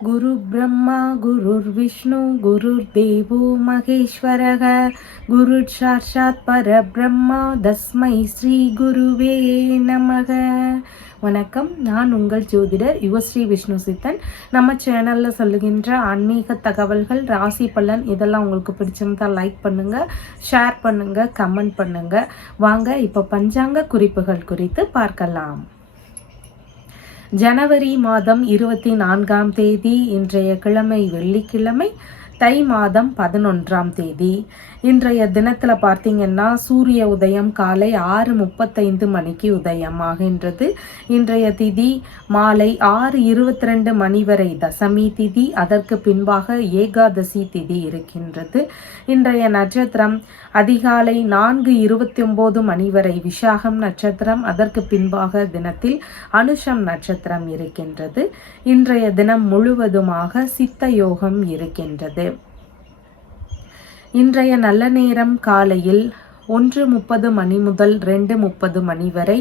गुरु ब्रह्मा गुरुर्विष्णु गुरुर्देवो महेश्वरः गुरुः साक्षात् परब्रह्मा தஸ்மை ஸ்ரீ குருவே நமக. வணக்கம், நான் உங்கள் ஜோதிடர் யுவஸ்ரீ விஷ்ணு சித்தன். நம்ம சேனலில் சொல்லுகின்ற ஆன்மீக தகவல்கள், ராசி பலன் இதெல்லாம் உங்களுக்கு பிடிச்சிருந்தா லைக் பண்ணுங்கள், ஷேர் பண்ணுங்கள், கமெண்ட் பண்ணுங்கள். வாங்க இப்போ பஞ்சாங்க குறிப்புகள் குறித்து பார்க்கலாம். ஜனவரி மாதம் 24ஆம் தேதி, இன்றைய கிழமை வெள்ளிக்கிழமை, தை மாதம் 11ஆம் தேதி. இன்றைய தினத்தில் பார்த்தீங்கன்னா சூரிய உதயம் காலை 6:35 மணிக்கு உதயமாகின்றது. இன்றைய திதி மாலை 6:22 மணி வரை தசமி திதி, அதற்கு பின்பாக ஏகாதசி திதி இருக்கின்றது. இன்றைய நட்சத்திரம் அதிகாலை 4:29 மணி வரை விஷாகம் நட்சத்திரம், அதற்கு பின்பாக தினத்தில் அனுஷம் நட்சத்திரம் இருக்கின்றது. இன்றைய தினம் முழுவதுமாக சித்த யோகம் இருக்கின்றது. இன்றைய நல்ல நேரம் காலையில் 1:30 மணி முதல் 2:30 மணி வரை,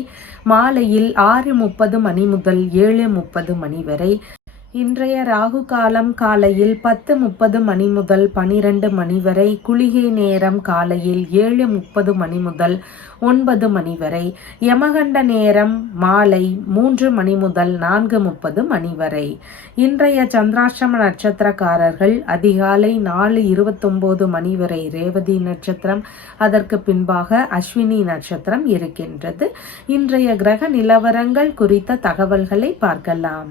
மாலையில் 6:30 மணி முதல் 7:30 மணி வரை. இன்றைய ராகு காலம் காலையில் 10:30 மணி முதல் 12 மணி வரை, குளிகை நேரம் காலையில் 7:30 மணி முதல் 9 மணி வரை, யமகண்ட நேரம் மாலை 3 மணி முதல் 4:30 மணி வரை. இன்றைய சந்திராஷ்டம நட்சத்திரக்காரர்கள் அதிகாலை 4:29 மணி வரை ரேவதி நட்சத்திரம், அதற்கு பின்பாக அஸ்வினி நட்சத்திரம் இருக்கின்றது. இன்றைய கிரக நிலவரங்கள் குறித்த தகவல்களை பார்க்கலாம்.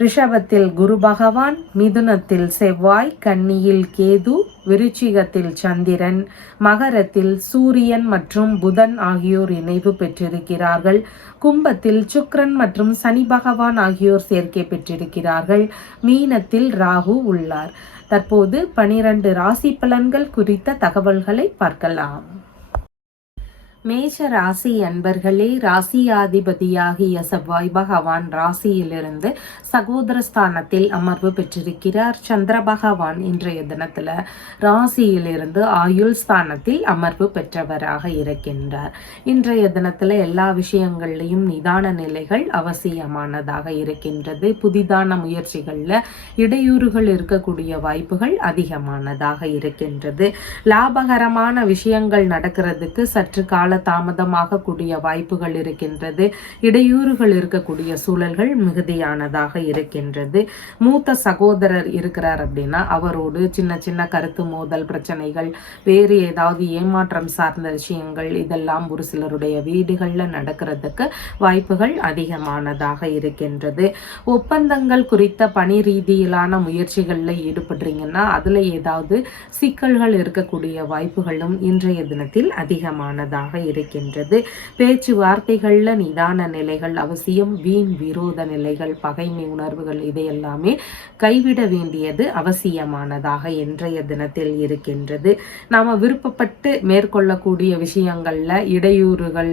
ரிஷபத்தில் குரு பகவான், மிதுனத்தில் செவ்வாய், கன்னியில் கேது, விருச்சிகத்தில் சந்திரன், மகரத்தில் சூரியன் மற்றும் புதன் ஆகியோர் இணைவு பெற்றிருக்கிறார்கள். கும்பத்தில் சுக்கிரன் மற்றும் சனி பகவான் ஆகியோர் சேர்க்கை பெற்றிருக்கிறார்கள். மீனத்தில் ராகு உள்ளார். தற்போது 12 ராசி பலன்கள் குறித்த தகவல்களை பார்க்கலாம். மேஷ ராசி அன்பர்களே, ராசியாதிபதியாகிய செவ்வாய் பகவான் ராசியிலிருந்து சகோதரஸ்தானத்தில் அமர்வு பெற்றிருக்கிறார். சந்திர பகவான் இன்றைய தினத்துல ராசியிலிருந்து ஆயுள் ஸ்தானத்தில் அமர்வு பெற்றவராக இருக்கின்றார். இன்றைய தினத்துல எல்லா விஷயங்கள்லையும் நிதான நிலைகள் அவசியமானதாக இருக்கின்றது. புதிதான முயற்சிகள்ல இடையூறுகள் இருக்கக்கூடிய வாய்ப்புகள் அதிகமானதாக இருக்கின்றது. லாபகரமான விஷயங்கள் நடக்கிறதுக்கு சற்று கால தாமதமாக கூடிய வாய்ப்புகள் இருக்கின்றது. இடையூறுகள் இருக்கக்கூடிய சூழல்கள் மிகுதியானதாக இருக்கின்றது. மூத்த சகோதரர் இருக்கிறார் அப்படின்னா அவரோடு சின்ன சின்ன கருத்து மோதல் பிரச்சனைகள், வேறு ஏதாவது ஏமாற்றம் சார்ந்த விஷயங்கள் இதெல்லாம் ஒரு சிலருடைய வீடுகளில் நடக்கிறதுக்கு வாய்ப்புகள் அதிகமானதாக இருக்கின்றது. ஒப்பந்தங்கள் குறித்த பணி ரீதியிலான முயற்சிகளில் ஈடுபடுறீங்கன்னா அதில் ஏதாவது சிக்கல்கள் இருக்கக்கூடிய வாய்ப்புகளும் இன்றைய தினத்தில் அதிகமானதாக இருக்கின்றது. பேச்சுவார்த்தைகள்ல நிதான நிலைகள் அவசியம். வீண் விரோத நிலைகள், பகைமை உணர்வுகள் இதையெல்லாமே கைவிட வேண்டியது அவசியமானதாக இன்றைய தினத்தில் இருக்கின்றது. நாம விருப்பப்பட்டு மேற்கொள்ளக்கூடிய விஷயங்கள்ல இடையூறுகள்,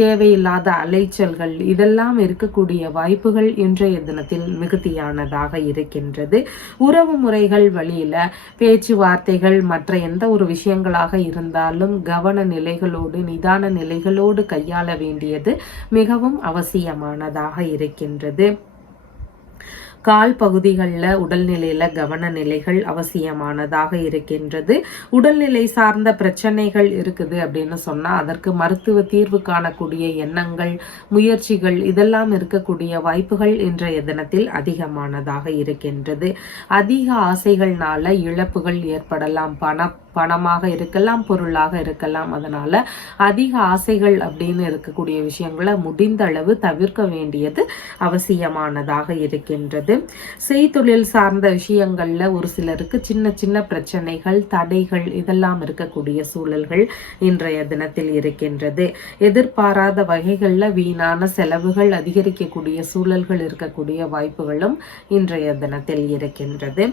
தேவையில்லாத அலைச்சல்கள் இதெல்லாம் இருக்கக்கூடிய வாய்ப்புகள் இன்றைய தினத்தில் மிகுதியானதாக இருக்கின்றது. உறவு முறைகள் வழியில பேச்சுவார்த்தைகள் மற்ற எந்த ஒரு விஷயங்களாக இருந்தாலும் கவன நிலைகளோடு நிதான நிலைகளோடு கையாள வேண்டியது மிகவும் அவசியமானதாக இருக்கின்றது. கால் பகுதிகளில் உடல்நிலையில் கவன நிலைகள் அவசியமானதாக இருக்கின்றது. உடல்நிலை சார்ந்த பிரச்சனைகள் இருக்குது அப்படின்னு சொன்னால் அதற்கு மருத்துவ தீர்வு காணக்கூடிய எண்ணங்கள், முயற்சிகள் இதெல்லாம் இருக்கக்கூடிய வாய்ப்புகள் இன்றைய தினத்தில் அதிகமானதாக இருக்கின்றது. அதிக ஆசைகள்னால இழப்புகள் ஏற்படலாம். பணமாக இருக்கலாம், பொருளாக இருக்கலாம். அதனால அதிக ஆசைகள் அப்படின்னு இருக்கக்கூடிய விஷயங்களை முடிந்த அளவு தவிர்க்க வேண்டியது அவசியமானதாக இருக்கின்றது. செய்தொழில் சார்ந்த விஷயங்கள்ல ஒரு சிலருக்கு சின்ன சின்ன பிரச்சனைகள், தடைகள் இதெல்லாம் இருக்கக்கூடிய சூழல்கள் இன்றைய தினத்தில் இருக்கின்றது. எதிர்பாராத வகைகள்ல வீணான செலவுகள் அதிகரிக்கக்கூடிய சூழல்கள் இருக்கக்கூடிய வாய்ப்புகளும் இன்றைய தினத்தில் இருக்கின்றது.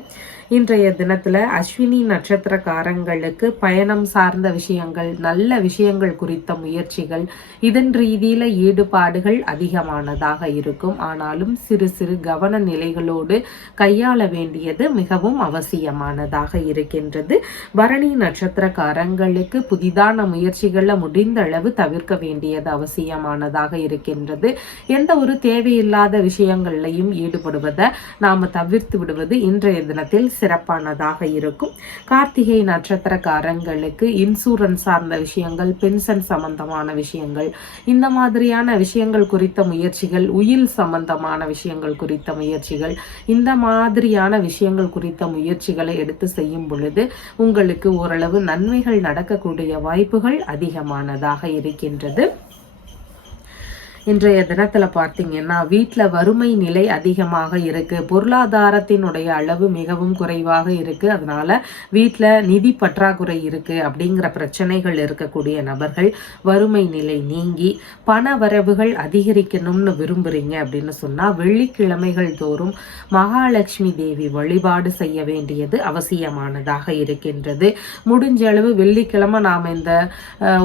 இன்றைய தினத்துல அஸ்வினி நட்சத்திரக்காரங்கள் நட்சத்திரக்காரங்களுக்கு பயணம் சார்ந்த விஷயங்கள், நல்ல விஷயங்கள் குறித்த முயற்சிகள், இதன் ரீதியில ஈடுபாடுகள் அதிகமானதாக இருக்கும். ஆனாலும் சிறு சிறு கவன நிலைகளோடு கையாள வேண்டியது மிகவும் அவசியமானதாக இருக்கின்றது. பரணி நட்சத்திரக்காரங்களுக்கு புதிதான முயற்சிகளை முடிந்த அளவு தவிர்க்க வேண்டியது அவசியமானதாக இருக்கின்றது. எந்த ஒரு தேவையில்லாத விஷயங்கள்லையும் ஈடுபடுவதை நாம தவிர்த்து விடுவது இன்றைய தினத்தில் சிறப்பானதாக இருக்கும். கார்த்திகை நட்சத்திரக்காரங்களுக்கு இன்சூரன்ஸ் சார்ந்த விஷயங்கள், பென்ஷன் சம்பந்தமான விஷயங்கள், இந்த மாதிரியான விஷயங்கள் குறித்த முயற்சிகள், உயில் சம்பந்தமான விஷயங்கள் குறித்த முயற்சிகள், இந்த மாதிரியான விஷயங்கள் குறித்த முயற்சிகளை எடுத்து செய்யும் பொழுது உங்களுக்கு ஓரளவு நன்மைகள் நடக்கக்கூடிய வாய்ப்புகள் அதிகமானதாக இருக்கின்றது. இன்றைய தினத்துல பார்த்தீங்கன்னா வீட்டில் வறுமை நிலை அதிகமாக இருக்கு, பொருளாதாரத்தினுடைய அளவு மிகவும் குறைவாக இருக்கு, அதனால வீட்டில் நிதி பற்றாக்குறை இருக்கு அப்படிங்கிற பிரச்சனைகள் இருக்கக்கூடிய நபர்கள் வறுமை நிலை நீங்கி பண வரவுகள் அதிகரிக்கணும்னு விரும்புறீங்க அப்படின்னு சொன்னா வெள்ளிக்கிழமைகள் தோறும் மகாலட்சுமி தேவி வழிபாடு செய்ய வேண்டியது அவசியமானதாக இருக்கின்றது. முடிஞ்ச அளவு வெள்ளிக்கிழமை நாம இந்த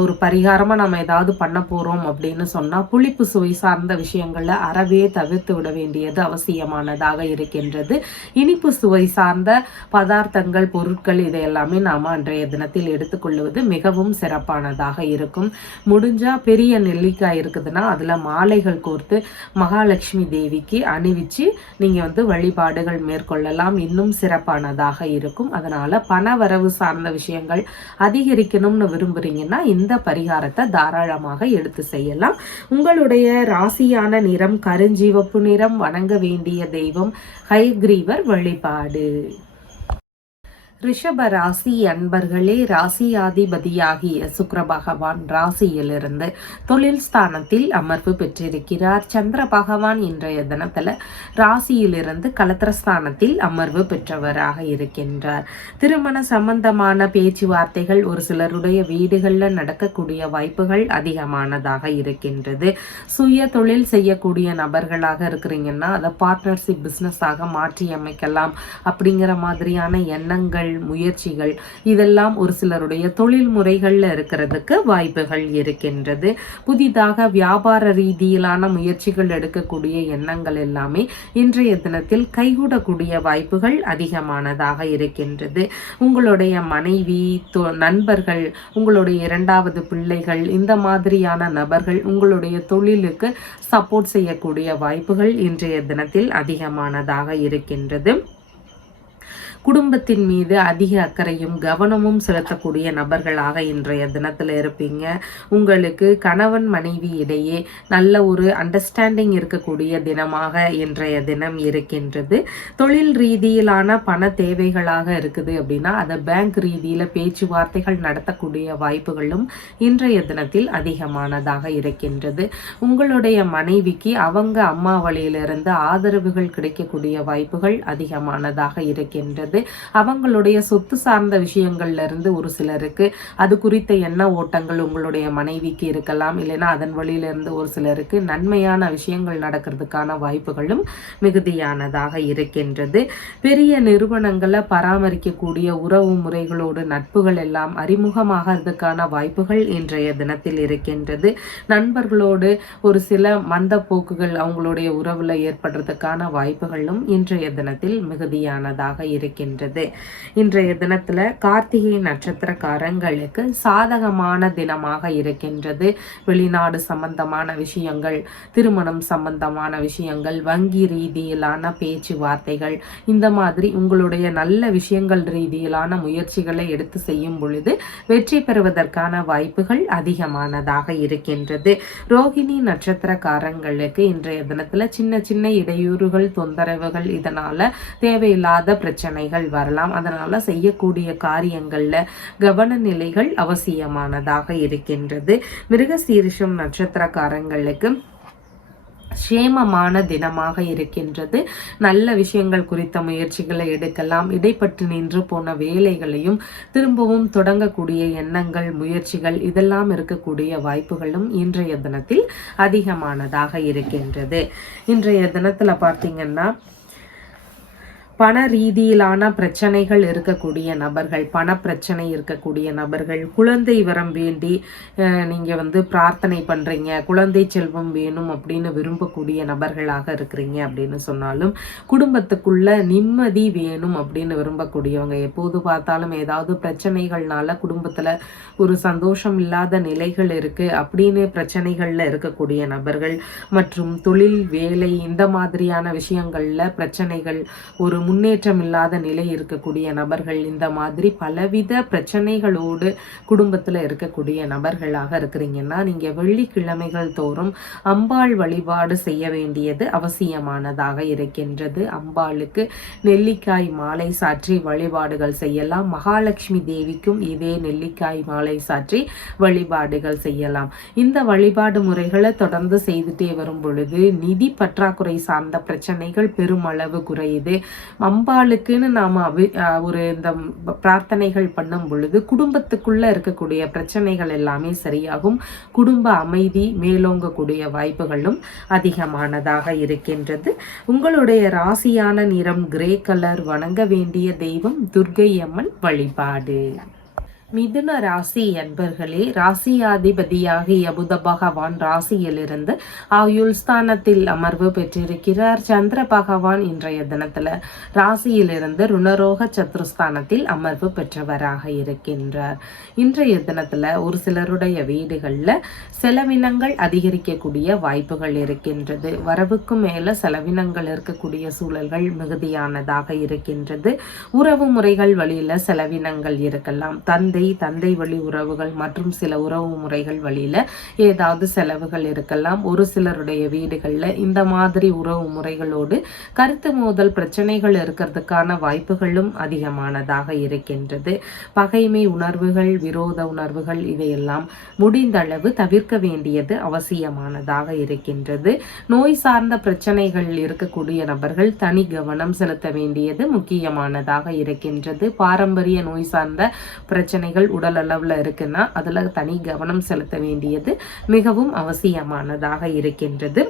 ஒரு பரிகாரமா நாம ஏதாவது பண்ண போறோம் அப்படின்னு சொன்னா புளிப்பு சுவை சார்ந்த விஷயங்கள்ல அறவே தவிர்த்து விட வேண்டியது அவசியமானதாக இருக்கின்றது. இனிப்பு சுவை சார்ந்த பதார்த்தங்கள், பொருட்கள் இதையெல்லாமே நாம அன்றைய தினத்தில் எடுத்துக்கொள்வது மிகவும் சிறப்பானதாக இருக்கும். முடிஞ்சா பெரிய நெல்லிக்காய் இருக்குதுன்னா அதுல மாலைகள் கோர்த்து மகாலட்சுமி தேவிக்கு அணிவிச்சு நீங்க வழிபாடுகள் மேற்கொள்ளலாம், இன்னும் சிறப்பானதாக இருக்கும். அதனால பண வரவு சார்ந்த விஷயங்கள் அதிகரிக்கணும்னு விரும்புறீங்கன்னா இந்த பரிகாரத்தை தாராளமாக எடுத்து செய்யலாம். உங்களுடைய ராசியான நிறம் கருஞ்சிவப்பு நிறம். வணங்க வேண்டிய தெய்வம் ஹயக்ரீவர் வழிபாடு. ரிஷப ராசி அன்பர்களே, ராசியாதிபதியாகிய சுக்கிர பகவான் ராசியிலிருந்து தொழில் ஸ்தானத்தில் அமர்வு பெற்றிருக்கிறார். சந்திர பகவான் இன்றைய தினத்துல ராசியிலிருந்து கலத்திரஸ்தானத்தில் அமர்வு பெற்றவராக இருக்கின்றார். திருமண சம்பந்தமான பேச்சுவார்த்தைகள் ஒரு சிலருடைய வீடுகளில் நடக்கக்கூடிய வாய்ப்புகள் அதிகமானதாக இருக்கின்றது. சுய தொழில் செய்யக்கூடிய நபர்களாக இருக்கிறீங்கன்னா அதை பார்ட்னர்ஷிப் பிஸ்னஸாக மாற்றி அமைக்கலாம் அப்படிங்கிற மாதிரியான எண்ணங்கள், முயற்சிகள் இதெல்லாம் ஒரு சிலருடைய தொழில் முறைகள்ல இருக்கிறதுக்கு வாய்ப்புகள் இருக்கின்றது. புதிதாக வியாபார ரீதியிலான முயற்சிகள் எடுக்கக்கூடிய எண்ணங்கள் எல்லாமே இன்றைய தினத்தில் கைகூடக்கூடிய வாய்ப்புகள் அதிகமானதாக இருக்கின்றது. உங்களுடைய மனைவி, நண்பர்கள், உங்களுடைய இரண்டாவது பிள்ளைகள், இந்த மாதிரியான நபர்கள் உங்களுடைய தொழிலுக்கு சப்போர்ட் செய்யக்கூடிய வாய்ப்புகள் இன்றைய தினத்தில் அதிகமானதாக இருக்கின்றது. குடும்பத்தின் மீது அதிக அக்கறையும் கவனமும் செலுத்தக்கூடிய நபர்களாக இன்றைய தினத்தில் இருப்பீங்க. உங்களுக்கு கணவன் மனைவி இடையே நல்ல ஒரு அண்டர்ஸ்டாண்டிங் இருக்கக்கூடிய தினமாக இன்றைய தினம் இருக்கின்றது. தொழில் ரீதியிலான பண தேவைகளாக இருக்குது அப்படின்னா அதை பேங்க் ரீதியில் பேச்சுவார்த்தைகள் நடத்தக்கூடிய வாய்ப்புகளும் இன்றைய தினத்தில் அதிகமானதாக இருக்கின்றது. உங்களுடைய மனைவிக்கு அவங்க அம்மா வழியிலிருந்து ஆதரவுகள் கிடைக்கக்கூடிய வாய்ப்புகள் அதிகமானதாக இருக்கின்றது. அவங்களுடைய சொத்து சார்ந்த விஷயங்கள்ல இருந்து ஒரு சிலருக்கு அது குறித்த எண்ண ஓட்டங்கள் உங்களுடைய மனைவிக்கு இருக்கலாம், இல்லைன்னா அதன் வழியிலிருந்து ஒரு சிலருக்கு நன்மையான விஷயங்கள் நடக்கிறதுக்கான வாய்ப்புகளும் மிகுதியானதாக இருக்கின்றது. பெரிய நிறுவனங்களை பராமரிக்கக்கூடிய உறவு முறைகளோடு நட்புகள் எல்லாம் அறிமுகமாகிறதுக்கான வாய்ப்புகள் இன்றைய தினத்தில் இருக்கின்றது. நண்பர்களோடு ஒரு சில மந்த போக்குகள் அவங்களுடைய உறவுல ஏற்படுறதுக்கான வாய்ப்புகளும் இன்றைய தினத்தில் மிகுதியானதாக இருக்கின்றது. இன்றைய தினத்துல கார்த்திகை நட்சத்திரக்காரங்களுக்கு சாதகமான தினமாக இருக்கின்றது. வெளிநாடு சம்பந்தமான விஷயங்கள், திருமணம் சம்பந்தமான விஷயங்கள், வங்கி ரீதியிலான பேச்சுவார்த்தைகள், இந்த மாதிரி உங்களுடைய நல்ல விஷயங்கள் ரீதியிலான முயற்சிகளை எடுத்து செய்யும் பொழுது வெற்றி பெறுவதற்கான வாய்ப்புகள் அதிகமானதாக இருக்கின்றது. ரோகிணி நட்சத்திரக்காரங்களுக்கு இன்றைய தினத்துல சின்ன சின்ன இடையூறுகள், தொந்தரவுகள், இதனால தேவையில்லாத பிரச்சனைகள் வரலாம். அதனால செய்யக்கூடிய காரியங்கள்ல கவன நிலைகள் அவசியமானதாக இருக்கின்றது. மிருகசீரிஷம் நட்சத்திரக்காரங்களுக்கு சேமமான தினமாக இருக்கின்றது. நல்ல விஷயங்கள் குறித்த முயற்சிகளை எடுக்கலாம். இடைப்பட்டு நின்று போன வேலைகளையும் திரும்பவும் தொடங்கக்கூடிய எண்ணங்கள், முயற்சிகள் இதெல்லாம் இருக்கக்கூடிய வாய்ப்புகளும் இன்றைய தினத்தில் அதிகமானதாக இருக்கின்றது. இன்றைய தினத்துல பார்த்தீங்கன்னா பண ரீதியிலான பிரச்சனைகள் இருக்கக்கூடிய நபர்கள், பண பிரச்சனை இருக்கக்கூடிய நபர்கள், குழந்தை வரம் வேண்டி நீங்கள் பிரார்த்தனை பண்ணுறீங்க, குழந்தை செல்வம் வேணும் அப்படின்னு விரும்பக்கூடிய நபர்களாக இருக்கிறீங்க அப்படின்னு சொன்னாலும், குடும்பத்துக்குள்ள நிம்மதி வேணும் அப்படின்னு விரும்பக்கூடியவங்க, எப்போது பார்த்தாலும் ஏதாவது பிரச்சனைகள்னால குடும்பத்தில் ஒரு சந்தோஷம் இல்லாத நிலைகள் இருக்குது அப்படின்னு பிரச்சனைகளில் இருக்கக்கூடிய நபர்கள், மற்றும் தொழில் வேலை இந்த மாதிரியான விஷயங்களில் பிரச்சனைகள், ஒரு முன்னேற்றம் இல்லாத நிலை இருக்கக்கூடிய நபர்கள், இந்த மாதிரி பலவித பிரச்சனைகளோடு குடும்பத்தில் இருக்கக்கூடிய நபர்களாக இருக்கிறீங்கன்னா நீங்கள் வெள்ளிக்கிழமைகள் தோறும் அம்பாள் வழிபாடு செய்ய வேண்டியது அவசியமானதாக இருக்கின்றது. அம்பாளுக்கு நெல்லிக்காய் மாலை சாற்றி வழிபாடுகள் செய்யலாம். மகாலட்சுமி தேவிக்கும் இதே நெல்லிக்காய் மாலை சாற்றி வழிபாடுகள் செய்யலாம். இந்த வழிபாடு முறைகளை தொடர்ந்து செய்துட்டே வரும் பொழுது நிதி பற்றாக்குறை சார்ந்த பிரச்சனைகள் பெருமளவு குறையுது. அம்பாளுக்குன்னு நாம் ஒரு இந்த பிரார்த்தனைகள் பண்ணும் பொழுது குடும்பத்துக்குள்ள இருக்கக்கூடிய பிரச்சனைகள் எல்லாமே சரியாகும். குடும்ப அமைதி மேலோங்கக்கூடிய வாய்ப்புகளும் அதிகமானதாக இருக்கின்றது. உங்களுடைய ராசியான நிறம் கிரே கலர். வணங்க வேண்டிய தெய்வம் துர்க்கை அம்மன் வழிபாடு. மிதுன ராசி என்பர்களே, ராசியாதிபதியாகிய புத பகவான் ராசியிலிருந்து ஆயுள் ஸ்தானத்தில் அமர்வு பெற்றிருக்கிறார். சந்திர பகவான் இன்றைய தினத்துல ராசியிலிருந்து ருணரோக சத்ருஸ்தானத்தில் அமர்வு பெற்றவராக இருக்கின்றார். இன்றைய தினத்துல ஒரு சிலருடைய வீடுகள்ல செலவினங்கள் அதிகரிக்கக்கூடிய வாய்ப்புகள் இருக்கின்றது. வரவுக்கு மேல செலவினங்கள் இருக்கக்கூடிய சூழல்கள் மிகுதியானதாக இருக்கின்றது. உறவு முறைகள் வழியில செலவினங்கள் இருக்கலாம். தந்தை வழி உறவுகள் மற்றும் சில உறவு முறைகள் வழியில ஏதாவது செலவுகள் இருக்கலாம். ஒரு சிலருடைய வீடுகள்ல இந்த மாதிரி உறவு முறைகளோடு கருத்து மோதல் பிரச்சனைகள் இருக்கிறதுக்கான வாய்ப்புகளும் அதிகமானதாக இருக்கின்றது. பகைமை உணர்வுகள், விரோத உணர்வுகள் இதையெல்லாம் முடிந்த அளவு தவிர்க்க வேண்டியது அவசியமானதாக இருக்கின்றது. நோய் சார்ந்த பிரச்சனைகள் இருக்கக்கூடிய நபர்கள் தனி கவனம் செலுத்த வேண்டியது முக்கியமானதாக இருக்கின்றது. பாரம்பரிய நோய் சார்ந்த பிரச்சனைகள் உடல் அளவுல இருக்குன்னா அதுல தனி கவனம் செலுத்த வேண்டியது மிகவும் அவசியமானதாக இருக்கின்றது.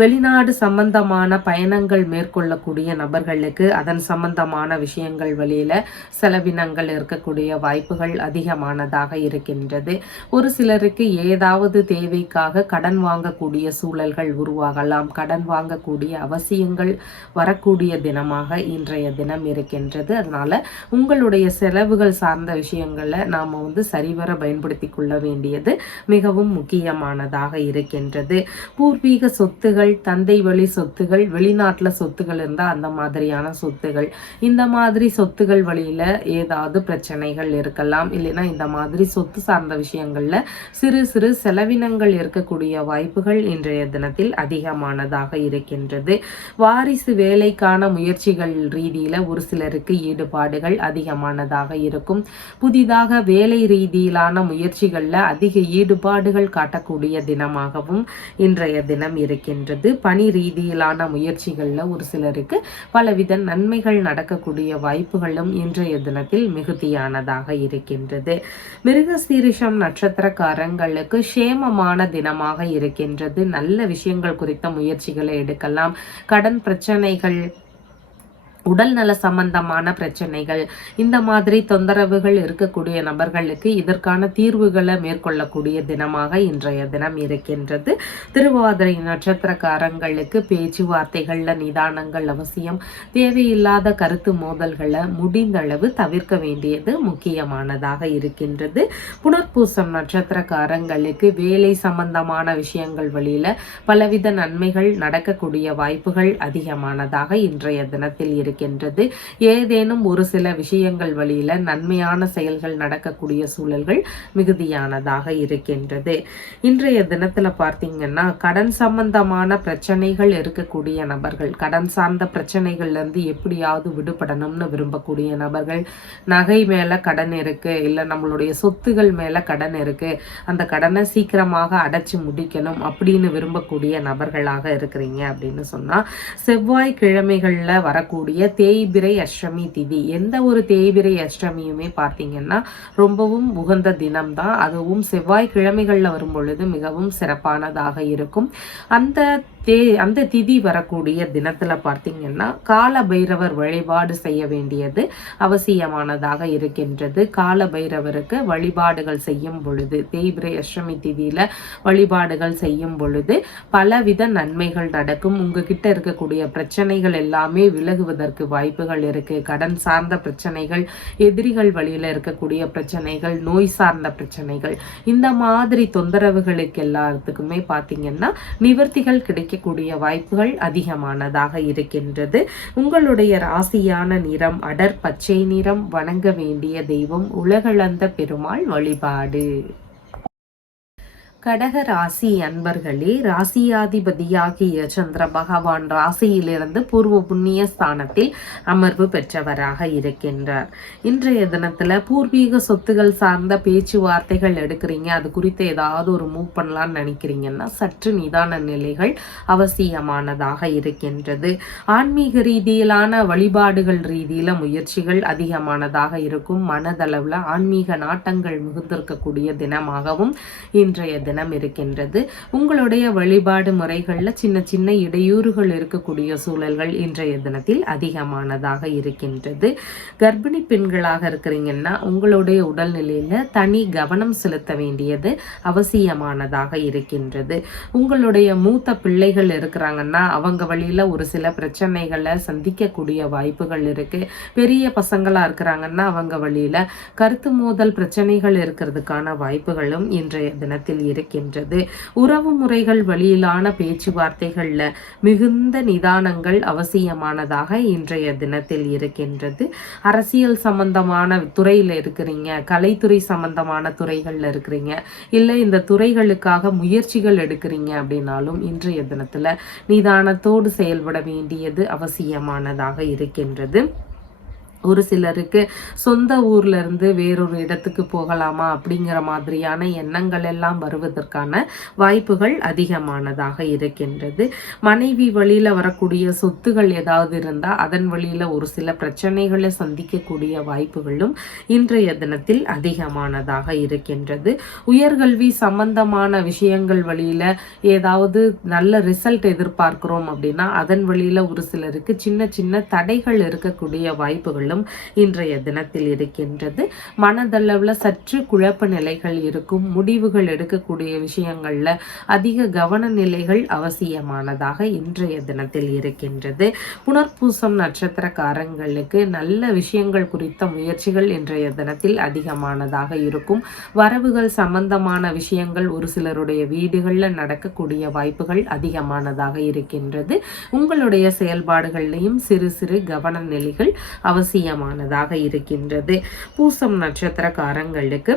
வெளிநாடு சம்பந்தமான பயணங்கள் மேற்கொள்ளக்கூடிய நபர்களுக்கு அதன் சம்பந்தமான விஷயங்கள் வழியில செலவினங்கள் இருக்கக்கூடிய வாய்ப்புகள் அதிகமானதாக இருக்கின்றது. ஒரு சிலருக்கு ஏதாவது தேவைக்காக கடன் வாங்கக்கூடிய சூழல்கள் உருவாகலாம். கடன் வாங்கக்கூடிய அவசியங்கள் வரக்கூடிய தினமாக இன்றைய தினம் இருக்கின்றது. அதனால உங்களுடைய செலவுகள் சார்ந்த விஷயங்களை நாம சரிவர பயன்படுத்தி கொள்ள வேண்டியது மிகவும் முக்கியமானதாக இருக்கின்றது. பூர்வீக சொத்துகள், தந்தை வழி சொத்துகள், வெளிநாட்டுல சொத்துகள் இருந்தால் அந்த மாதிரியான சொத்துகள், இந்த மாதிரி சொத்துகள் வழியில ஏதாவது பிரச்சனைகள் இருக்கலாம். இல்லைன்னா இந்த மாதிரி சொத்து சார்ந்த விஷயங்கள்ல சிறு சிறு செலவினங்கள் இருக்கக்கூடிய வாய்ப்புகள் இன்றைய தினத்தில் அதிகமானதாக இருக்கின்றது. வாரிசு வேலைக்கான முயற்சிகள் ரீதியில ஒரு சிலருக்கு ஈடுபாடுகள் அதிகமானதாக இருக்கும். புதிதாக வேலை ரீதியிலான முயற்சிகள்ல அதிக ஈடுபாடுகள் காட்டக்கூடிய தினமாகவும் இன்றைய தினம் இருக்கின்றது. பணி ரீதியிலான முயற்சிகள்ல ஒரு சிலருக்கு பலவித நன்மைகள் நடக்கக்கூடிய வாய்ப்புகளும் இன்றைய தினத்தில் மிகுதியானதாக இருக்கின்றது. மிருகசீரிஷம் நட்சத்திரக்காரங்களுக்கு சேமமான தினமாக இருக்கின்றது. நல்ல விஷயங்கள் குறித்த முயற்சிகளை எடுக்கலாம். கடன் பிரச்சனைகள், உடல் நல சம்பந்தமான பிரச்சனைகள், இந்த மாதிரி தொந்தரவுகள் இருக்கக்கூடிய நபர்களுக்கு இதற்கான தீர்வுகளை மேற்கொள்ளக்கூடிய தினமாக இன்றைய தினம் இருக்கின்றது. திருவாதிரை நட்சத்திரக்காரங்களுக்கு பேச்சுவார்த்தைகள்ல நிதானங்கள் அவசியம். தேவையில்லாத கருத்து மோதல்களை முடிந்தளவு தவிர்க்க வேண்டியது முக்கியமானதாக இருக்கின்றது. புனர்பூசம் நட்சத்திரக்காரங்களுக்கு வேலை சம்பந்தமான விஷயங்கள் வழியில பலவித நன்மைகள் நடக்கக்கூடிய வாய்ப்புகள் அதிகமானதாக இன்றைய தினத்தில் இருக்கின்றது. ஏதேனும் ஒரு சில விஷயங்கள் வழியில நன்மையான செயல்கள் நடக்கக்கூடிய சூழல்கள் மிகுதியானதாக இருக்கின்றது. இன்றைய தினத்துல பார்த்தீங்கன்னா கடன் சம்பந்தமான பிரச்சனைகள் இருக்கக்கூடிய நபர்கள், கடன் சார்ந்த பிரச்சனைகள்ல இருந்து எப்படியாவது விடுபடணும்னு விரும்பக்கூடிய நபர்கள், நகை மேல கடன் இருக்கு, இல்ல நம்மளுடைய சொத்துகள் மேல கடன் இருக்கு, அந்த கடனை சீக்கிரமாக அடைச்சு முடிக்கணும் அப்படின்னு விரும்பக்கூடிய நபர்களாக இருக்கிறீங்க அப்படின்னு சொன்னா, செவ்வாய் கிழமைகள்ல வரக்கூடிய தேய்பிரை அஷ்டமி திதி, எந்த ஒரு தேய்பிரை அஷ்டமியுமே பார்த்தீங்கன்னா ரொம்பவும் உகந்த தினம்தான். அதுவும் செவ்வாய் கிழமைகள்ல வரும் பொழுது மிகவும் சிறப்பானதாக இருக்கும். அந்த அந்த திதி வரக்கூடிய தினத்துல பார்த்தீங்கன்னா கால பைரவர் வழிபாடு செய்ய வேண்டியது அவசியமானதாக இருக்கின்றது. கால பைரவருக்கு வழிபாடுகள் செய்யும் பொழுது, தேய்பிரை அஷ்டமி திதியில வழிபாடுகள் செய்யும் பொழுது பலவித நன்மைகள் நடக்கும். உங்ககிட்ட இருக்கக்கூடிய பிரச்சனைகள் எல்லாமே விலகுவதற்கு வாய்ப்புகள் இருக்கு. கடன் சார்ந்த பிரச்சனைகள், எதிரிகள் வழியில இருக்கக்கூடிய பிரச்சனைகள், நோய் சார்ந்த பிரச்சனைகள், இந்த மாதிரி தொந்தரவுகளுக்கு எல்லாத்துக்குமே பார்த்தீங்கன்னா நிவர்த்திகள் கிடைக்கக்கூடிய வாய்ப்புகள் அதிகமானதாக இருக்கின்றது. உங்களுடைய ராசியான நிறம் அடர் பச்சை நிறம். வணங்க வேண்டிய தெய்வம் உலகளந்த பெருமாள் வழிபாடு. கடக ராசி அன்பர்களே, ராசியாதிபதியாகிய சந்திர பகவான் ராசியிலிருந்து பூர்வ புண்ணிய ஸ்தானத்தில் அமர்வு பெற்றவராக இருக்கின்றார். இன்றைய தினத்துல பூர்வீக சொத்துகள் சார்ந்த பேச்சுவார்த்தைகள் எடுக்கிறீங்க, அது குறித்து ஏதாவது ஒரு மூவ் பண்ணலாம்னு நினைக்கிறீங்கன்னா சற்று நிதான நிலைகள் அவசியமானதாக இருக்கின்றது. ஆன்மீக ரீதியிலான வழிபாடுகள் ரீதியில முயற்சிகள் அதிகமானதாக இருக்கும். மனதளவுல ஆன்மீக நாட்டங்கள் மிகுந்திருக்கக்கூடிய தினமாகவும் இன்றைய தினம் இருக்கின்றது. உங்களுடைய வழிபாடு முறைகள்ல சின்ன சின்ன இடையூறுகள் இருக்கக்கூடிய சூழல்கள் இன்றைய தினத்தில் அதிகமானதாக இருக்கின்றது. கர்ப்பிணி பெண்களாக இருக்கிறீங்கன்னா உங்களுடைய உடல்நிலையில தனி கவனம் செலுத்த வேண்டியது அவசியமானதாக இருக்கின்றது. உங்களுடைய மூத்த பிள்ளைகள் இருக்கிறாங்கன்னா அவங்க வழியில ஒரு சில பிரச்சனைகளை சந்திக்கக்கூடிய வாய்ப்புகள் இருக்கு. பெரிய பசங்களா இருக்கிறாங்கன்னா அவங்க வழியில கருத்து மோதல் பிரச்சனைகள் இருக்கிறதுக்கான வாய்ப்புகளும் இன்றைய தினத்தில் இருக்கின்றது. உறவு முறைகள் வழியிலான பேச்சுவார்த்தைகள்ல மிகுந்த நிதானங்கள் அவசியமானதாக இன்றைய தினத்தில் இருக்கின்றது. அரசியல் சம்பந்தமான துறையில இருக்கிறீங்க, கலைத்துறை சம்பந்தமான துறைகள்ல இருக்கிறீங்க, இல்லை இந்த துறைகளுக்காக முயற்சிகள் எடுக்கிறீங்க அப்படின்னாலும் இன்றைய தினத்துல நிதானத்தோடு செயல்பட வேண்டியது அவசியமானதாக இருக்கின்றது. ஒரு சிலருக்கு சொந்த ஊர்ல இருந்து வேறொரு இடத்துக்கு போகலாமா அப்படிங்கிற மாதிரியான எண்ணங்கள் எல்லாம் வருவதற்கான வாய்ப்புகள் அதிகமானதாக இருக்கின்றது. மனைவி வழியில வரக்கூடிய சொத்துகள் ஏதாவது இருந்தா அதன் வழியில ஒரு சில பிரச்சனைகளை சந்திக்கக்கூடிய வாய்ப்புகளும் இன்றைய தினத்தில் அதிகமானதாக இருக்கின்றது. உயர்கல்வி சம்பந்தமான விஷயங்கள் வழியில ஏதாவது நல்ல ரிசல்ட் எதிர்பார்க்கிறோம் அப்படின்னா அதன் வழியில ஒரு சிலருக்கு சின்ன சின்ன தடைகள் இருக்கக்கூடிய வாய்ப்புகள் இன்றைய தினத்தில் இருக்கின்றது. மனதளவுல சற்று குழப்ப நிலைகள் இருக்கும். முடிவுகள் எடுக்கக்கூடிய விஷயங்கள்ல அதிக கவன நிலைகள் அவசியமானதாக இன்றைய தினத்தில் இருக்கின்றது. புனர்பூசம் நட்சத்திரக்காரங்களுக்கு நல்ல விஷயங்கள் குறித்த முயற்சிகள் இன்றைய தினத்தில் அதிகமானதாக இருக்கும். வரவுகள் சம்பந்தமான விஷயங்கள் ஒரு சிலருடைய வீடுகள்ல நடக்கக்கூடிய வாய்ப்புகள் அதிகமானதாக இருக்கின்றது. உங்களுடைய செயல்பாடுகள்லையும் சிறு சிறு கவன நிலைகள் அவசியமானதாக இருக்கின்றது. பூசம் நட்சத்திரக்காரங்களுக்கு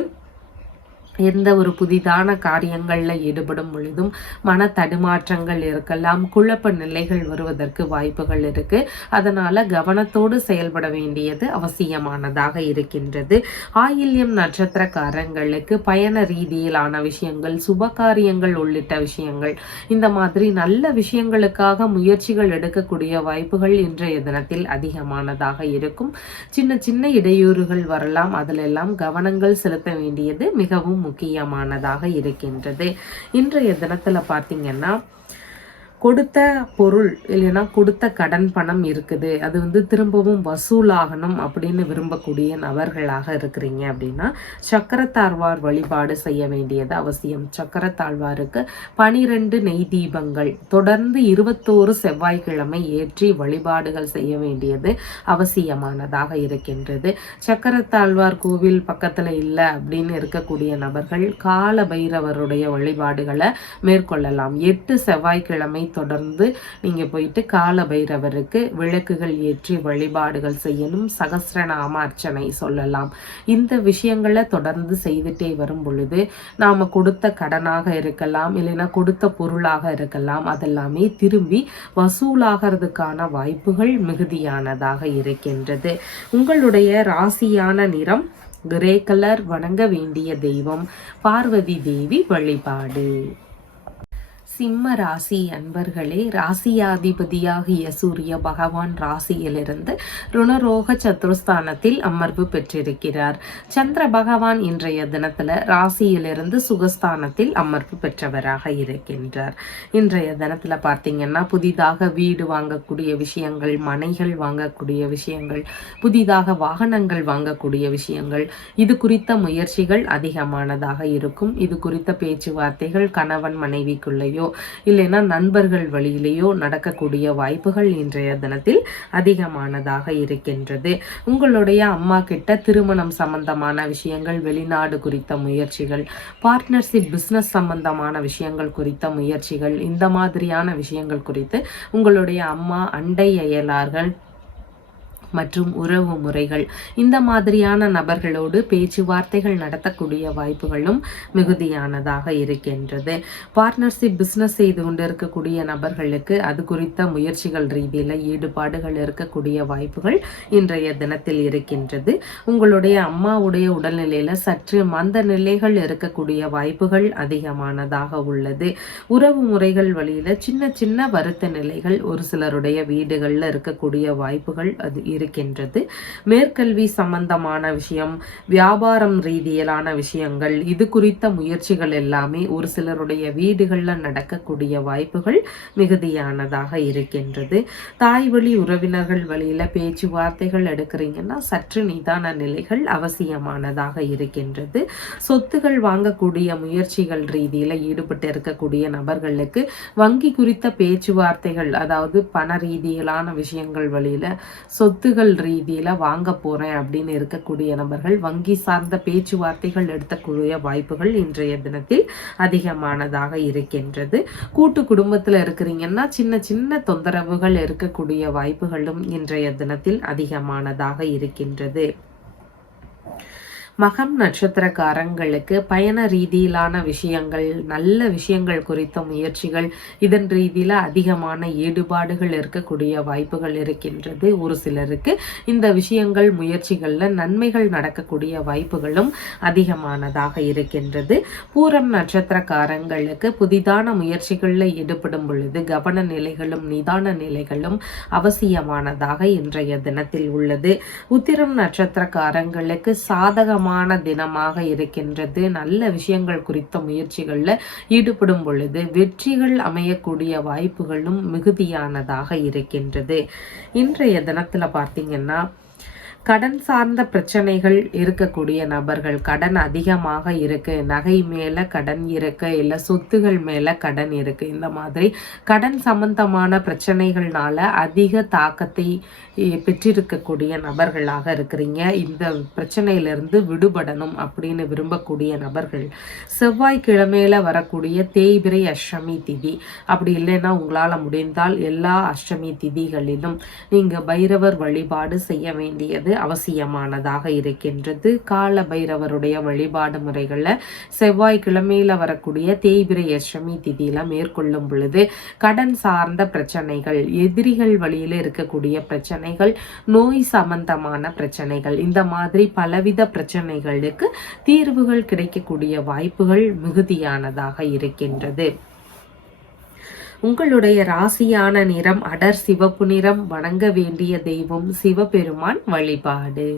எந்த ஒரு புதிதான காரியங்களில் ஈடுபடும் பொழுதும் மன தடுமாற்றங்கள் இருக்கலாம், குழப்ப நிலைகள் வருவதற்கு வாய்ப்புகள் இருக்கு. அதனால கவனத்தோடு செயல்பட வேண்டியது அவசியமானதாக இருக்கின்றது. ஆயில்யம் நட்சத்திரக்காரங்களுக்கு பயண ரீதியிலான விஷயங்கள், சுபகாரியங்கள் உள்ளிட்ட விஷயங்கள், இந்த மாதிரி நல்ல விஷயங்களுக்காக முயற்சிகள் எடுக்கக்கூடிய வாய்ப்புகள் இன்றைய தினத்தில் அதிகமானதாக இருக்கும். சின்ன சின்ன இடையூறுகள் வரலாம், அதிலெல்லாம் கவனங்கள் செலுத்த வேண்டியது மிகவும் முக்கியமானதாக இருக்கின்றது. இன்றைய தினத்துல பார்த்தீங்கன்னா கொடுத்த பொருள் இல்லைன்னா கொடுத்த கடன் பணம் இருக்குது, அது திரும்பவும் வசூலாகணும் அப்படின்னு விரும்பக்கூடிய நபர்களாக இருக்கிறீங்க அப்படின்னா சக்கரத்தாழ்வார் வழிபாடு செய்ய வேண்டியது அவசியம். சக்கரத்தாழ்வாருக்கு 12 நெய் தீபங்கள் தொடர்ந்து 21 செவ்வாய்க்கிழமை ஏற்றி வழிபாடுகள் செய்ய வேண்டியது அவசியமானதாக இருக்கின்றது. சக்கரத்தாழ்வார் கோவில் பக்கத்துல இல்லை அப்படின்னு இருக்கக்கூடிய நபர்கள் கால பைரவருடைய வழிபாடுகளை மேற்கொள்ளலாம். 8 செவ்வாய்க்கிழமை தொடர்ந்து நீங்க போயிட்டு கால பைரவருக்கு விளக்குகள் ஏற்றி வழிபாடுகள் செய்யணும். சகஸ்ரநாம அர்ச்சனை சொல்லலாம். இந்த விஷயங்களை தொடர்ந்து செய்துட்டே வரும் பொழுது நாம கொடுத்த கடனாக இருக்கலாம், இல்லைன்னா கொடுத்த பொருளாக இருக்கலாம், அதெல்லாமே திரும்பி வசூலாகிறதுக்கான வாய்ப்புகள் மிகுதியானதாக இருக்கின்றது. உங்களுடைய ராசியான நிறம் கிரே கலர். வணங்க வேண்டிய தெய்வம் பார்வதி தேவி வழிபாடு. சிம்ம ராசி அன்பர்களே, ராசியாதிபதியாகிய சூரிய பகவான் ராசியிலிருந்து ருணரோக சத்துருஸ்தானத்தில் அமர்வு பெற்றிருக்கிறார். சந்திர பகவான் இன்றைய தினத்துல ராசியிலிருந்து சுகஸ்தானத்தில் அமர்வு பெற்றவராக இருக்கின்றார். இன்றைய தினத்துல பார்த்தீங்கன்னா புதிதாக வீடு வாங்கக்கூடிய விஷயங்கள், மனைகள் வாங்கக்கூடிய விஷயங்கள், புதிதாக வாகனங்கள் வாங்கக்கூடிய விஷயங்கள், இது குறித்த முயற்சிகள் அதிகமானதாக இருக்கும். இது குறித்த பேச்சுவார்த்தைகள் கணவன் மனைவிக்குள்ளேயோ இல்லைன்னா நண்பர்கள் வழியிலேயோ நடக்கக்கூடிய வாய்ப்புகள் இன்றைய தினத்தில் அதிகமானதாக இருக்கின்றது. உங்களுடைய அம்மா கிட்ட திருமணம் சம்பந்தமான விஷயங்கள், வெளிநாடு குறித்த முயற்சிகள், பார்ட்னர்ஷிப் பிசினஸ் சம்பந்தமான விஷயங்கள் குறித்த முயற்சிகள், இந்த மாதிரியான விஷயங்கள் குறித்து உங்களுடைய அம்மா, அண்டை அயலார்கள் மற்றும் உறவு முறைகள், இந்த மாதிரியான நபர்களோடு பேச்சுவார்த்தைகள் நடத்தக்கூடிய வாய்ப்புகளும் மிகுதியானதாக இருக்கின்றது. பார்ட்னர்ஷிப் பிஸ்னஸ் செய்து கொண்டு இருக்கக்கூடிய நபர்களுக்கு அது குறித்த முயற்சிகள் ரீதியில் ஈடுபாடுகள் இருக்கக்கூடிய வாய்ப்புகள் இன்றைய தினத்தில் இருக்கின்றது. உங்களுடைய அம்மாவுடைய உடல்நிலையில் சற்று மந்த நிலைகள் இருக்கக்கூடிய வாய்ப்புகள் அதிகமானதாக உள்ளது. உறவு முறைகள் வழியில் சின்ன சின்ன வருத்த நிலைகள் ஒரு சிலருடைய வீடுகளில் இருக்கக்கூடிய வாய்ப்புகள் அது இருக்கின்றது. மேற்கல்வி சம்பந்தமான விஷயம், வியாபாரம் ரீதியிலான விஷயங்கள், இது குறித்த முயற்சிகள் எல்லாமே ஒரு சிலருடைய வீடுகளில் நடக்கக்கூடிய வாய்ப்புகள் மிகுதியானதாக இருக்கின்றது. தாய் வழி உறவினர்கள் வழியில பேச்சுவார்த்தைகள் எடுக்கிறீங்கன்னா சற்று நிதான நிலைகள் அவசியமானதாக இருக்கின்றது. சொத்துகள் வாங்கக்கூடிய முயற்சிகள் ரீதியில ஈடுபட்டு இருக்கக்கூடிய நபர்களுக்கு வங்கி குறித்த பேச்சுவார்த்தைகள், அதாவது பண ரீதியிலான விஷயங்கள் வழியில சொத்துகள் ரீதியில வாங்க போறேன் அப்படின்னு இருக்கக்கூடிய நபர்கள் வங்கி சார்ந்த பேச்சுவார்த்தைகள் எடுக்கக்கூடிய வாய்ப்புகள் இன்றைய தினத்தில் அதிகமானதாக இருக்கின்றது. கூட்டு குடும்பத்துல இருக்கிறீங்கன்னா சின்ன சின்ன தொந்தரவுகள் இருக்கக்கூடிய வாய்ப்புகளும் இன்றைய தினத்தில் அதிகமானதாக இருக்கின்றது. மகம் நட்சத்திரக்காரங்களுக்கு பயண ரீதியிலான விஷயங்கள், நல்ல விஷயங்கள் குறித்த முயற்சிகள், இதன் ரீதியில் அதிகமான ஈடுபாடுகள் இருக்கக்கூடிய வாய்ப்புகள் இருக்கின்றது. ஒரு சிலருக்கு இந்த விஷயங்கள் முயற்சிகளில் நன்மைகள் நடக்கக்கூடிய வாய்ப்புகளும் அதிகமானதாக இருக்கின்றது. பூரம் நட்சத்திரக்காரங்களுக்கு புதிதான முயற்சிகளில் ஈடுபடும் பொழுது கவன நிலைகளும் நிதான நிலைகளும் அவசியமானதாக இன்றைய தினத்தில் உள்ளது. உத்திரம் நட்சத்திரக்காரங்களுக்கு சாதகமான தினமாக இருக்கின்றது. நல்ல விஷயங்கள் குறித்த முயற்சிகளில் ஈடுபடும் பொழுது வெற்றிகள் அமையக்கூடிய வாய்ப்புகளும் மிகுதியானதாக இருக்கின்றது. இன்றைய தினத்துல பார்த்தீங்கன்னா கடன் சார்ந்த பிரச்சனைகள் இருக்கக்கூடிய நபர்கள், கடன் அதிகமாக இருக்கு, நகை மேல கடன் இருக்கு, இல்லை சொத்துகள் மேல கடன் இருக்கு, இந்த மாதிரி கடன் சம்பந்தமான பிரச்சனைகள்னால அதிக தாக்கத்தை பெற்றிருக்கக்கூடிய நபர்களாக இருக்கிறீங்க. இந்த பிரச்சனையிலிருந்து விடுபடணும் அப்படின்னு விரும்பக்கூடிய நபர்கள் செவ்வாய்க்கிழமையில வரக்கூடிய தேய்பிரை அஷ்டமி திதி, அப்படி இல்லைன்னா உங்களால் முடிந்தால் எல்லா அஷ்டமி திதிகளிலும் நீங்க பைரவர் வழிபாடு செய்ய வேண்டியது அவசியமானதாக இருக்கின்றது. கால பைரவருடைய வழிபாடு முறைகளில் செவ்வாய்க்கிழமையில வரக்கூடிய தேய்பிரை அஷ்டமி திதியில மேற்கொள்ளும் பொழுது கடன் சார்ந்த பிரச்சனைகள், எதிரிகள் வழியில இருக்கக்கூடிய பிரச்சனைகள், நோய் சம்பந்தமான பிரச்சனைகள், இந்த மாதிரி பலவித பிரச்சனைகளுக்கு தீர்வுகள் கிடைக்கக்கூடிய வாய்ப்புகள் மிகுதியானதாக இருக்கின்றது. உங்களுடைய ராசியான நிறம் அடர் சிவப்பு நிறம். வணங்க வேண்டிய தெய்வம் சிவபெருமான் வழிபாடு.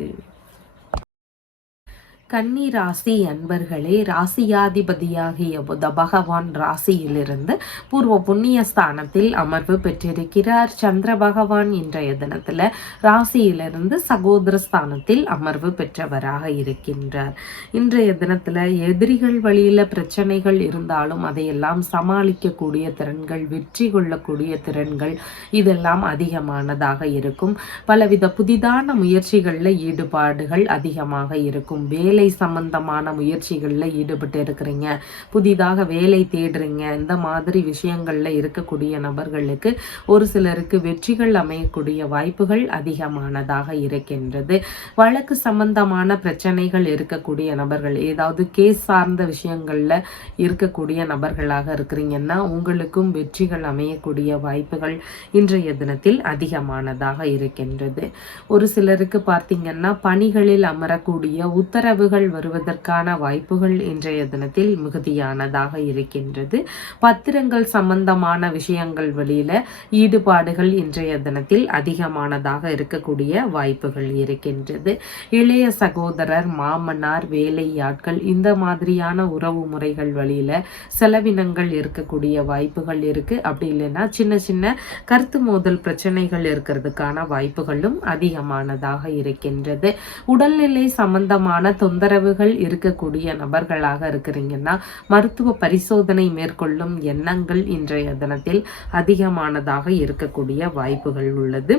கன்னி ராசி அன்பர்களே, ராசியாதிபதியாகிய புத பகவான் ராசியிலிருந்து பூர்வ புண்ணிய ஸ்தானத்தில் அமர்வு பெற்றிருக்கிறார். சந்திர பகவான் இன்றைய தினத்துல ராசியிலிருந்து சகோதர ஸ்தானத்தில் அமர்வு பெற்றவராக இருக்கின்றார். இன்றைய தினத்துல எதிரிகள் வழியில பிரச்சனைகள் இருந்தாலும் அதையெல்லாம் சமாளிக்கக்கூடிய திறன்கள், வெற்றி கொள்ளக்கூடிய திறன்கள், இதெல்லாம் அதிகமானதாக இருக்கும். பலவித புதிதான முயற்சிகள்ல ஈடுபாடுகள் அதிகமாக இருக்கும். வேலை சம்பந்தமான முயற்சிகளில் ஈடுபட்டு இருக்கிறீங்க, புதிதாக வேலை தேடுறீங்க, இந்த மாதிரி விஷயங்கள்ல இருக்கக்கூடிய நபர்களுக்கு ஒரு சிலருக்கு வெற்றிகள் அமையக்கூடிய வாய்ப்புகள் அதிகமானதாக இருக்கின்றது. வழக்கு சம்பந்தமான பிரச்சனைகள் இருக்கக்கூடிய நபர்கள், ஏதாவது கேஸ் சார்ந்த விஷயங்கள்ல இருக்கக்கூடிய நபர்களாக இருக்கிறீங்கன்னா உங்களுக்கும் வெற்றிகள் அமையக்கூடிய வாய்ப்புகள் இன்றைய தினத்தில் அதிகமானதாக இருக்கின்றது. ஒரு சிலருக்கு பார்த்தீங்கன்னா பணிகளில் அமரக்கூடிய, உத்தரவு நினைவுகள் வருவதற்கான வாய்ப்புகள் இன்றைய தினத்தில் மிகுதியானதாக இருக்கின்றது. பத்திரங்கள் சம்பந்தமான விஷயங்கள் வெளியில ஈடுபாடுகள் இன்றைய தினத்தில் அதிகமானதாக இருக்கக்கூடிய வாய்ப்புகள் இருக்கின்றது. இளைய சகோதரர், மாமனார், வேலையாட்கள் இந்த மாதிரியான உறவு முறைகள் வழியில செலவினங்கள் இருக்கக்கூடிய வாய்ப்புகள் இருக்கு. அப்படி இல்லைன்னா சின்ன சின்ன கருத்து மோதல் பிரச்சனைகள் இருக்கிறதுக்கான வாய்ப்புகளும் அதிகமானதாக இருக்கின்றது. உடல்நிலை சம்பந்தமான தொந்தரவுகள் இருக்கக்கூடிய நபர்களாக இருக்கிறீங்கன்னா மருத்துவ பரிசோதனை மேற்கொள்ளும் எண்ணங்கள் இன்றைய தினத்தில் அதிகமானதாக இருக்கக்கூடிய வாய்ப்புகள் உள்ளது.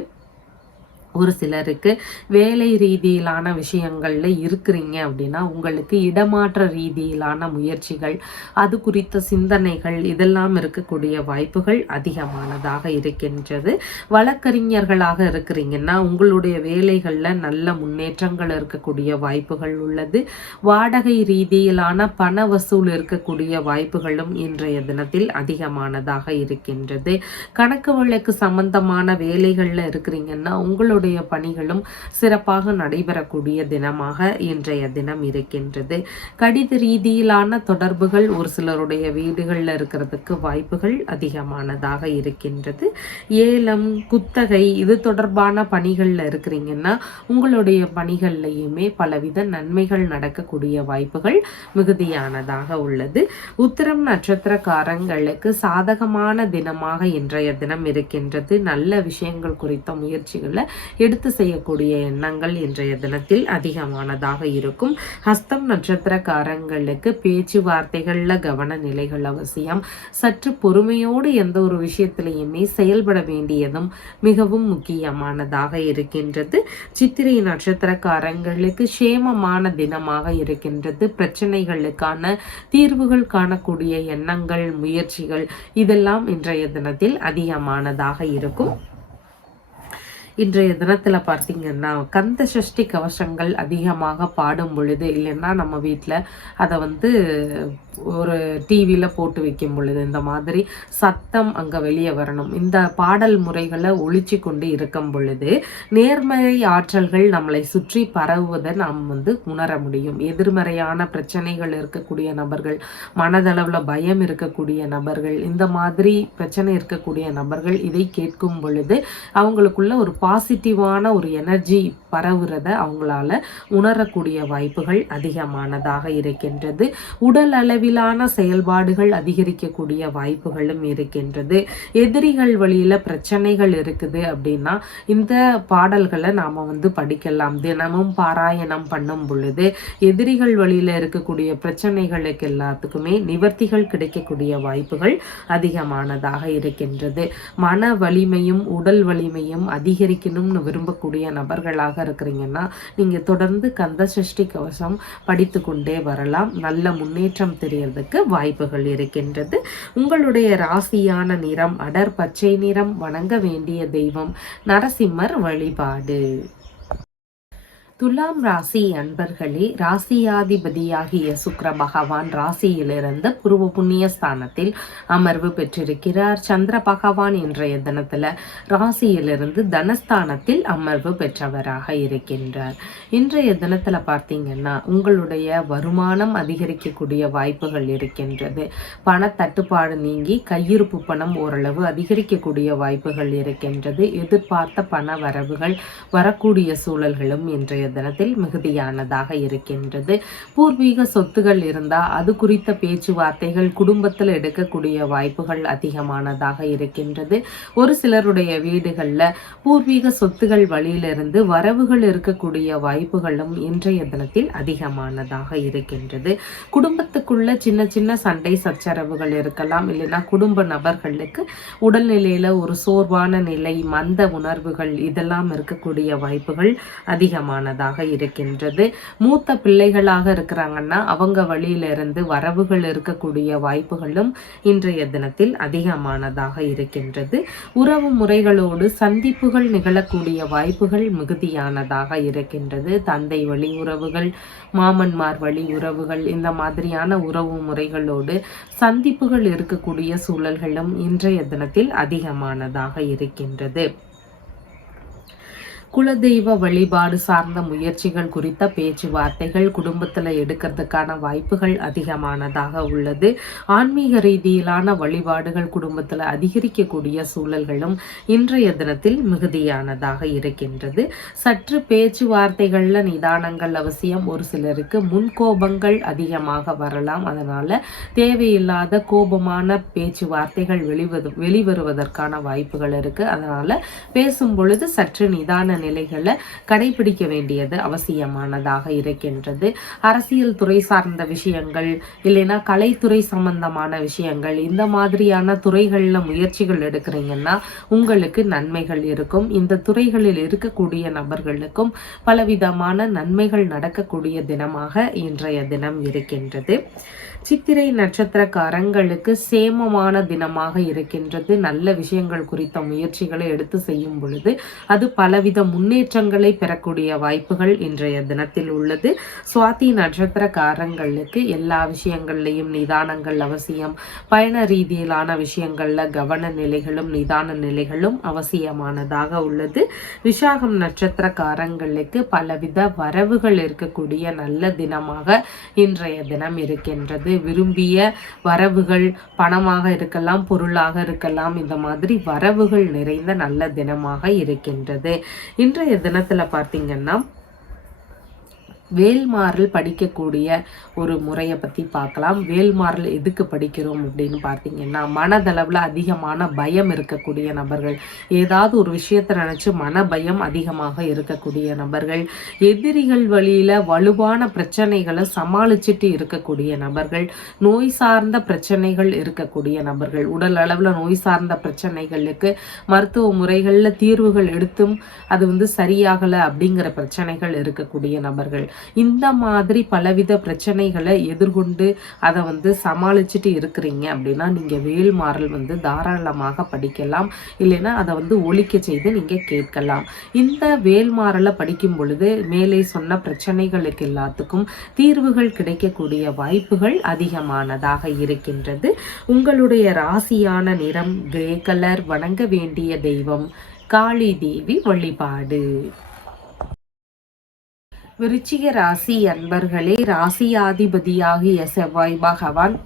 ஒரு சிலருக்கு வேலை ரீதியிலான விஷயங்கள்ல இருக்கிறீங்க அப்படின்னா உங்களுக்கு இடமாற்ற ரீதியிலான முயற்சிகள், அது குறித்த சிந்தனைகள் இதெல்லாம் இருக்கக்கூடிய வாய்ப்புகள் அதிகமானதாக இருக்கின்றது. வழக்கறிஞர்களாக இருக்கிறீங்கன்னா உங்களுடைய வேலைகள்ல நல்ல முன்னேற்றங்கள் இருக்கக்கூடிய வாய்ப்புகள் உள்ளது. வாடகை ரீதியிலான பண வசூல் இருக்கக்கூடிய வாய்ப்புகளும் இன்றைய தினத்தில் அதிகமானதாக இருக்கின்றது. கணக்கு வழக்கு சம்பந்தமான வேலைகள்ல இருக்கிறீங்கன்னா உங்களுடைய பணிகளும் சிறப்பாக நடைபெறக்கூடிய தினமாக இன்றைய தினம் இருக்கின்றது. கடித ரீதியிலான தொடர்புகள் ஒரு சிலருடைய வீடுகளில் இருக்கிறதுக்கு வாய்ப்புகள் அதிகமானதாக இருக்கின்றது. ஏலம், குத்தகை இது தொடர்பான பணிகள்ல இருக்கிறீங்கன்னா உங்களுடைய பணிகள்லையுமே பலவித நன்மைகள் நடக்கக்கூடிய வாய்ப்புகள் மிகுதியானதாக உள்ளது. உத்திரம் நட்சத்திரக்காரங்களுக்கு சாதகமான தினமாக இன்றைய தினம் இருக்கின்றது. நல்ல விஷயங்கள் குறித்த முயற்சிகளை எடுத்து செய்யக்கூடிய எண்ணங்கள் இன்றைய தினத்தில் அதிகமானதாக இருக்கும். ஹஸ்தம் நட்சத்திரக்காரங்களுக்கு பேச்சுவார்த்தைகள்ல கவன நிலைகள் அவசியம். சற்று பொறுமையோடு எந்த ஒரு விஷயத்திலையுமே செயல்பட வேண்டியதும் மிகவும் முக்கியமானதாக இருக்கின்றது. சித்திரை நட்சத்திரக்காரங்களுக்கு சேமமான தினமாக இருக்கின்றது. பிரச்சனைகளுக்கான தீர்வுகள் காணக்கூடிய எண்ணங்கள், முயற்சிகள் இதெல்லாம் இன்றைய தினத்தில் அதிகமானதாக இருக்கும். இன்றைய தினத்தில் பார்த்தீங்கன்னா கந்த சஷ்டி கவசங்கள் அதிகமாக பாடும் பொழுது, இல்லைன்னா நம்ம வீட்டில் அதை ஒரு டிவியில் போட்டு வைக்கும் பொழுது இந்த மாதிரி சத்தம் அங்கே வெளியே வரணும். இந்த பாடல் முறைகளை ஒழிச்சு கொண்டு இருக்கும் பொழுது நேர்மறை ஆற்றல்கள் நம்மளை சுற்றி பரவுவதை நாம் உணர முடியும். எதிர்மறையான பிரச்சனைகள் இருக்கக்கூடிய நபர்கள், மனதளவில் பயம் இருக்கக்கூடிய நபர்கள், இந்த மாதிரி பிரச்சனை இருக்கக்கூடிய நபர்கள் இதை கேட்கும் பொழுது அவங்களுக்குள்ள ஒரு பாசிட்டிவான ஒரு எனர்ஜி பரவுறத அவங்களால உணரக்கூடிய வாய்ப்புகள் அதிகமானதாக இருக்கின்றது. உடல் அளவிலான செயல்பாடுகள் அதிகரிக்கக்கூடிய வாய்ப்புகளும் இருக்கின்றது. எதிரிகள் வழியில பிரச்சனைகள் இருக்குது அப்படின்னா இந்த பாடல்களை நாம படிக்கலாம். தினமும் பாராயணம் பண்ணும் பொழுது எதிரிகள் வழியில இருக்கக்கூடிய பிரச்சனைகளுக்கு எல்லாத்துக்குமே நிவர்த்திகள் கிடைக்கக்கூடிய வாய்ப்புகள் அதிகமானதாக இருக்கின்றது. மன வலிமையும் உடல் வலிமையும் அதிகரிக்கணும்னு விரும்பக்கூடிய நபர்களாக இருக்கிறீங்கன்னா நீங்க தொடர்ந்து கந்த சஷ்டி கவசம் படித்து கொண்டே வரலாம். நல்ல முன்னேற்றம் தெரியறதுக்கு வாய்ப்புகள் இருக்கின்றது. உங்களுடைய ராசியான நிறம் அடர் பச்சை நிறம். வணங்க வேண்டிய தெய்வம் நரசிம்மர் வழிபாடு. துலாம் ராசி அன்பர்களே, ராசியாதிபதியாகிய சுக்கிர பகவான் ராசியிலிருந்து பூர்வ புண்ணிய ஸ்தானத்தில் அமர்வு பெற்றிருக்கிறார். சந்திர பகவான் இன்றைய தினத்துல ராசியிலிருந்து தனஸ்தானத்தில் அமர்வு பெற்றவராக இருக்கின்றார். இன்றைய தினத்துல பார்த்தீங்கன்னா உங்களுடைய வருமானம் அதிகரிக்கக்கூடிய வாய்ப்புகள் இருக்கின்றது. பண தட்டுப்பாடு நீங்கி கையிருப்பு பணம் ஓரளவு அதிகரிக்கக்கூடிய வாய்ப்புகள் இருக்கின்றது. எதிர்பார்த்த பண வரவுகள் வரக்கூடிய சூழல்களும் இன்றைய தினத்தில் மிகுதியானதாக இருக்கின்றது. பூர்வீக சொத்துகள் இருந்தா அது குறித்த பேச்சுவார்த்தைகள் குடும்பத்தில் எடுக்கக்கூடிய வாய்ப்புகள் அதிகமானதாக இருக்கின்றது. ஒரு சிலருடைய வீடுகள்ல பூர்வீக சொத்துகள் வழியிலிருந்து வரவுகள் இருக்கக்கூடிய வாய்ப்புகளும் இன்றைய தினத்தில் அதிகமானதாக இருக்கின்றது. குடும்பத்துக்குள்ள சின்ன சின்ன சண்டை சச்சரவுகள் இருக்கலாம். இல்லைன்னா குடும்ப நபர்களுக்கு உடல்நிலையில ஒரு சோர்வான நிலை, மந்த உணர்வுகள் இதெல்லாம் இருக்கக்கூடிய வாய்ப்புகள் அதிகமானதாக இருக்கின்றது. மூத்த பிள்ளைகளாக இருக்கிறாங்கன்னா அவங்க வழியிலிருந்து வரவுகள் இருக்கக்கூடிய வாய்ப்புகளும் இன்றைய தினத்தில் அதிகமானதாக இருக்கின்றது. உறவு முறைகளோடு சந்திப்புகள் நிகழக்கூடிய வாய்ப்புகள் மிகுதியானதாக இருக்கின்றது. தந்தை வழி உறவுகள், மாமன்மார் வழி உறவுகள் இந்த மாதிரியான உறவு முறைகளோடு சந்திப்புகள் இருக்கக்கூடிய சூழல்களும் இன்றைய தினத்தில் அதிகமானதாக இருக்கின்றது. குலதெய்வ வழிபாடு சார்ந்த முயற்சிகள் குறித்த பேச்சுவார்த்தைகள் குடும்பத்தில் எடுக்கிறதுக்கான வாய்ப்புகள் அதிகமானதாக உள்ளது. ஆன்மீக ரீதியிலான வழிபாடுகள் குடும்பத்தில் அதிகரிக்கக்கூடிய சூழல்களும் இன்றைய தினத்தில் மிகுதியானதாக இருக்கின்றது. சற்று பேச்சுவார்த்தைகளில் நிதானங்கள் அவசியம். ஒரு சிலருக்கு முன்கோபங்கள் அதிகமாக வரலாம். அதனால தேவையில்லாத கோபமான பேச்சுவார்த்தைகள் வெளிவருவதற்கான வாய்ப்புகள் இருக்கு. அதனால பேசும் பொழுது சற்று நிதான நிலைகளை கடைபிடிக்க வேண்டியது அவசியமானதாக இருக்கின்றது. அரசியல் துறை சார்ந்த விஷயங்கள் இல்லைன்னா கலைத்துறை சம்பந்தமான விஷயங்கள் இந்த மாதிரியான துறைகளில் முயற்சிகள் எடுக்கிறீங்கன்னா உங்களுக்கு நன்மைகள் இருக்கும். இந்த துறைகளில் இருக்கக்கூடிய நபர்களுக்கும் பலவிதமான நன்மைகள் நடக்கக்கூடிய தினமாக இன்றைய தினம் இருக்கின்றது. சித்திரை நட்சத்திரக்காரங்களுக்கு சேமமான தினமாக இருக்கின்றது. நல்ல விஷயங்கள் குறித்த முயற்சிகளை எடுத்து செய்யும் பொழுது அது பலவித முன்னேற்றங்களை பெறக்கூடிய வாய்ப்புகள் இன்றைய தினத்தில் உள்ளது. சுவாதி நட்சத்திரக்காரங்களுக்கு எல்லா விஷயங்கள்லையும் நிதானங்கள் அவசியம். பயண ரீதியிலான விஷயங்கள்ல கவன நிலைகளும் நிதான நிலைகளும் அவசியமானதாக உள்ளது. விசாகம் நட்சத்திரக்காரங்களுக்கு பலவித வரவுகள் இருக்கக்கூடிய நல்ல தினமாக இன்றைய தினம் இருக்கின்றது. விரும்பிய வரவுகள் பணமாக இருக்கலாம், பொருளாக இருக்கலாம், இந்த மாதிரி வரவுகள் நிறைந்த நல்ல தினமாக இருக்கின்றது. இன்றைய தினத்துல பார்த்தீங்கன்னா வேல்மாறல் படிக்கக்கூடிய ஒரு முறையை பற்றி பார்க்கலாம். வேல்மாறல் எதுக்கு படிக்கிறோம் அப்படின்னு பார்த்தீங்கன்னா, மனதளவில் அதிகமான பயம் இருக்கக்கூடிய நபர்கள், ஏதாவது ஒரு விஷயத்தை நினச்சி மன பயம் அதிகமாக இருக்கக்கூடிய நபர்கள், எதிரிகள் வழியில் வலுவான பிரச்சனைகளை சமாளிச்சுட்டு இருக்கக்கூடிய நபர்கள், நோய் சார்ந்த பிரச்சனைகள் இருக்கக்கூடிய நபர்கள், உடல் அளவில் நோய் சார்ந்த பிரச்சனைகளுக்கு மருத்துவ முறைகளில் தீர்வுகள் எடுத்தும் அது சரியாகலை அப்படிங்கிற பிரச்சனைகள் இருக்கக்கூடிய நபர்கள், இந்த மாதிரி பலவித பிரச்சனைகளை எதிர்கொண்டு அதை சமாளிச்சுட்டு இருக்கிறீங்க அப்படின்னா நீங்கள் வேல்மாறல் தாராளமாக படிக்கலாம். இல்லைன்னா அதை ஒழிக்க செய்து நீங்கள் கேட்கலாம். இந்த வேல்மாறலை படிக்கும் பொழுது மேலே சொன்ன பிரச்சனைகளுக்கு எல்லாத்துக்கும் தீர்வுகள் கிடைக்கக்கூடிய வாய்ப்புகள் அதிகமானதாக இருக்கின்றது. உங்களுடைய ராசியான நிறம் கிரே கலர். வணங்க வேண்டிய தெய்வம் காளி தேவி வழிபாடு. விருச்சிக ராசி அன்பர்களே, ராசியாதிபதியாகிய செவ்வாய் பகவான்